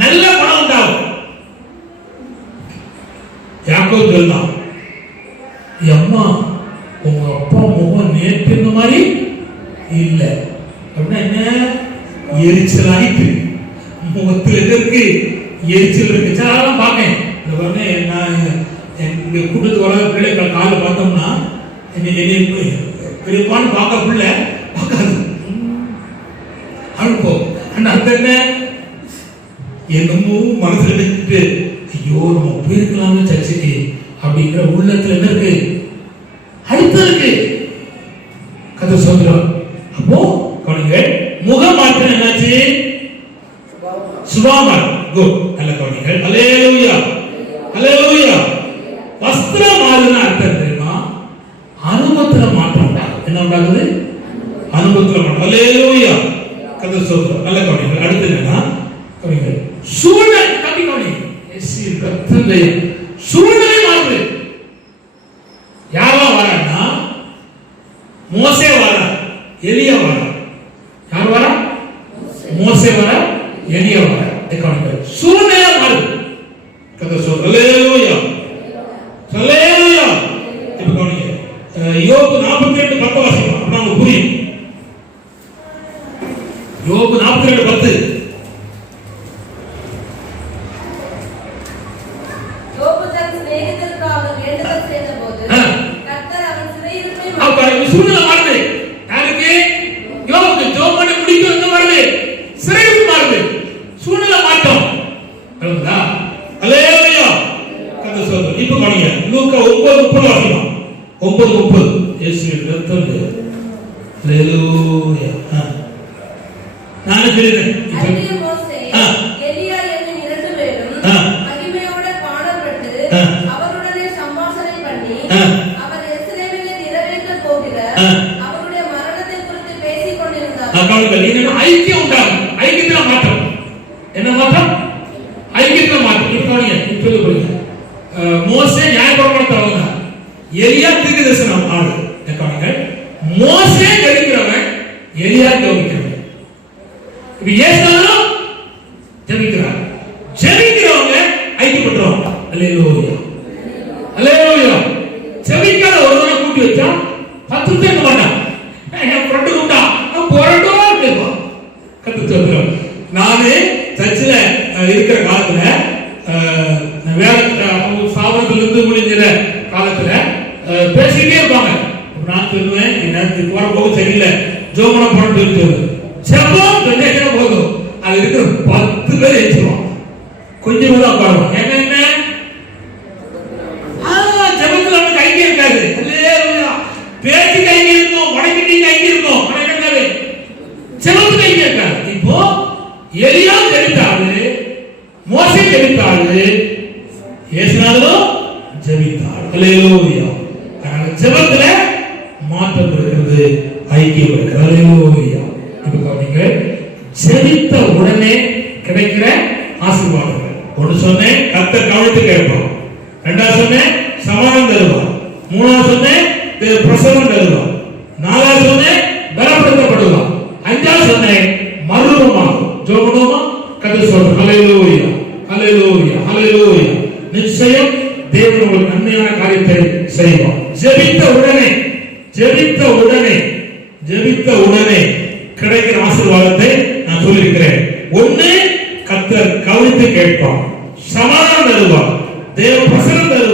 நல்ல குணம் உண்டாகும். யாக்கோபு சொல்றான், அம்மா உங்க அப்பா முகம் நேற்று இந்த மாதிரி இல்ல. அப்படின்னா என்ன? எரிச்சல் ஆயிட்டு முகத்தில் இருக்கு, எரிச்சல் இருக்கு. சாரெல்லாம் பார்க்கேன். இந்த பாருங்க, நான் எங்க கூட்டத்து வர பிள்ளைகள் காலை பார்த்தோம்னா பெரியப்பான்னு பார்க்க பிள்ளை பார்க்காது அனுப்போ. ஆனா அந்த என்ன என்னமோ மனசுல எடுத்துட்டு ஐயோ நம்ம போயிருக்கலாம்னு சர்ச்சைக்கு அப்படிங்கிற உள்ளத்துல என்ன இருக்கு? அழுத்தம் இருக்கு. கதை சொல்றோம். அப்போ கவனிங்க, முகம் மாற்றம் என்னாச்சு? சுபாவம். குட். நல்ல கவனிங்க. அல்லேலூயா, அல்லேலூயா. வஸ்திரம் மாறுதுன்னா அர்த்தம் தெரியுமா? அனுபவத்துல மாற்றம் உண்டாகும். என்ன உண்டாகுது? அனுபவத்துல மாற்றம். அல்லேலூயா. கதை சொல்றோம். நல்ல கவனிங்க. அடுத்து என்னன்னா கவனிங்க, சூழ்நிலை கம்மி கவனிங்க. சூழ்நிலை மாறுது. யாரா வரான்னா மோசே வரா, எலியா வரா. யார் வரா? மோசே வரா, எளியவங்க கவனிங்க. சூழ்நிலை மாறுது. கர்த்தர் சொல்றார் ஹல்லேலூயா ஹல்லேலூயா. இப்ப கவனிங்க. யோபு 42:10 வாசிக்கலாம். அப்ப நமக்கு புரியும். யோபு 42:10. யோபு தன் சிநேகிதருக்காக வேண்டுதல் செய்தபோது கர்த்தர் அவன் சிறையிருப்பை அப்ப சூழ்நிலை மாறுது. யாருக்கு? யோபுக்கு. ஜெபம் பண்ணி முடிக்கும் என்ன மாறுது? சிறையிருப்பு மாறுது. சூழ்நிலை மாற்றம். புரியுதா? ஹல்லேலூயா. கர்த்தர் சொல்றார். இப்ப கவனிங்க. லூக்கா 9:30 வாசிக்கலாம். 9:30. இயேசுவின் ரத்தம். ஹல்லேலூயா. நான் சொல்றேன். அன்றைய மோசே எலியா என்னும் 2 பேரும் மகிமையோட காணப்பட்டு அவருடனே சம்பாஷணை பண்ணி அவர் எருசலேமிலே நிறைவேற்ற போகிற அவருடைய மரணத்தை குறித்து பேசிக் கொண்டிருந்தார். ஐக்கியம் உண்டாகும். ஐக்கியத்துல மாற்றம். என்ன மாற்றம்? ஐக்கியத்துல மாற்றம். இப்ப மோசே நியாயப்பிரமாணத்தை அவங்க எலியா தீர்க்கதரிசனம் ஆளு. மோசே ஜெபிக்கிறவன், எலியா ஜெபிக்கிறவன். இப்ப ஏசாலும் ஜெபிக்கிறார். ஜெபிக்கிறவங்க ஐக்கியப்படுறவங்க. அல்லேலூயா அல்லேலூயா. ஜெபிக்காத ஒருவனை கூட்டி வச்சா 10 பேர் இருக்க மாட்டான். என் ஃப்ரெண்டு கூட்டா போராட்டோ இருப்பான். கத்து சொல்றேன். நானே சர்ச்சில் இருக்கிற காலத்துல வேலை சாவரத்துல இருந்து முடிஞ்ச காலத்துல பேசிக்கிட்டே இருப்பாங்க. நான் சொல்லுவேன், நேரத்துக்கு போற போக சரியில்லை, ஜோமனா போட்டு செப்பம் கொஞ்சம் போதும். அது இருக்கிற 10 பேர் ஏற்றுவான். கொஞ்சம் தான் பாடுவான். என்ன ஜபத்துல வந்து கைக்கு இருக்காது. பேச்சு கைக்கு இருக்கும், உடனே கைக்கு இருக்கும். செபத்து கைக்கு இருக்காது. இப்போ எலியா ஜெபித்தாரு, மோசே ஜெபித்தாரு, ஏசுநாதரும் ஜெபித்தார். ஹல்லேலூயா. ஜெபத்துல மாற்றம் இருக்கிறது, ஐக்கியம் இருக்கிறது. ஹல்லேலூயா. இப்ப கவனிங்க. ஜெபித்த உடனே கிடைக்கிற ஆசீர்வாதங்கள். ஒன்று சொன்னேன், கர்த்தர் கவனித்து கேட்பார். 2வது சொன்னேன், சமாதானம் தருவார். 3வது சொன்னேன், பிரசவம் தருவார். 4வது சொன்னேன், பலப்படுத்தப்படுவார். 5வது சொன்னேன், மறுரூபமாகும். ஜோபனோமா கர்த்தர் சொல்றார். ஹல்லேலூயா ஹல்லேலூயா ஹல்லேலூயா. நிச்சயம் தேவன் உங்களுக்கு நன்மையான காரியத்தை செய்வார். ஜெபித்த உடனே கிடைக்கிற ஆசீர்வாதத்தை நான் சொல்லியிருக்கிறேன். 1, கர்த்தர் கவனித்து கேட்பார், சமாதானம் தருவார், தேவ பிரசன்னம் தருவார்.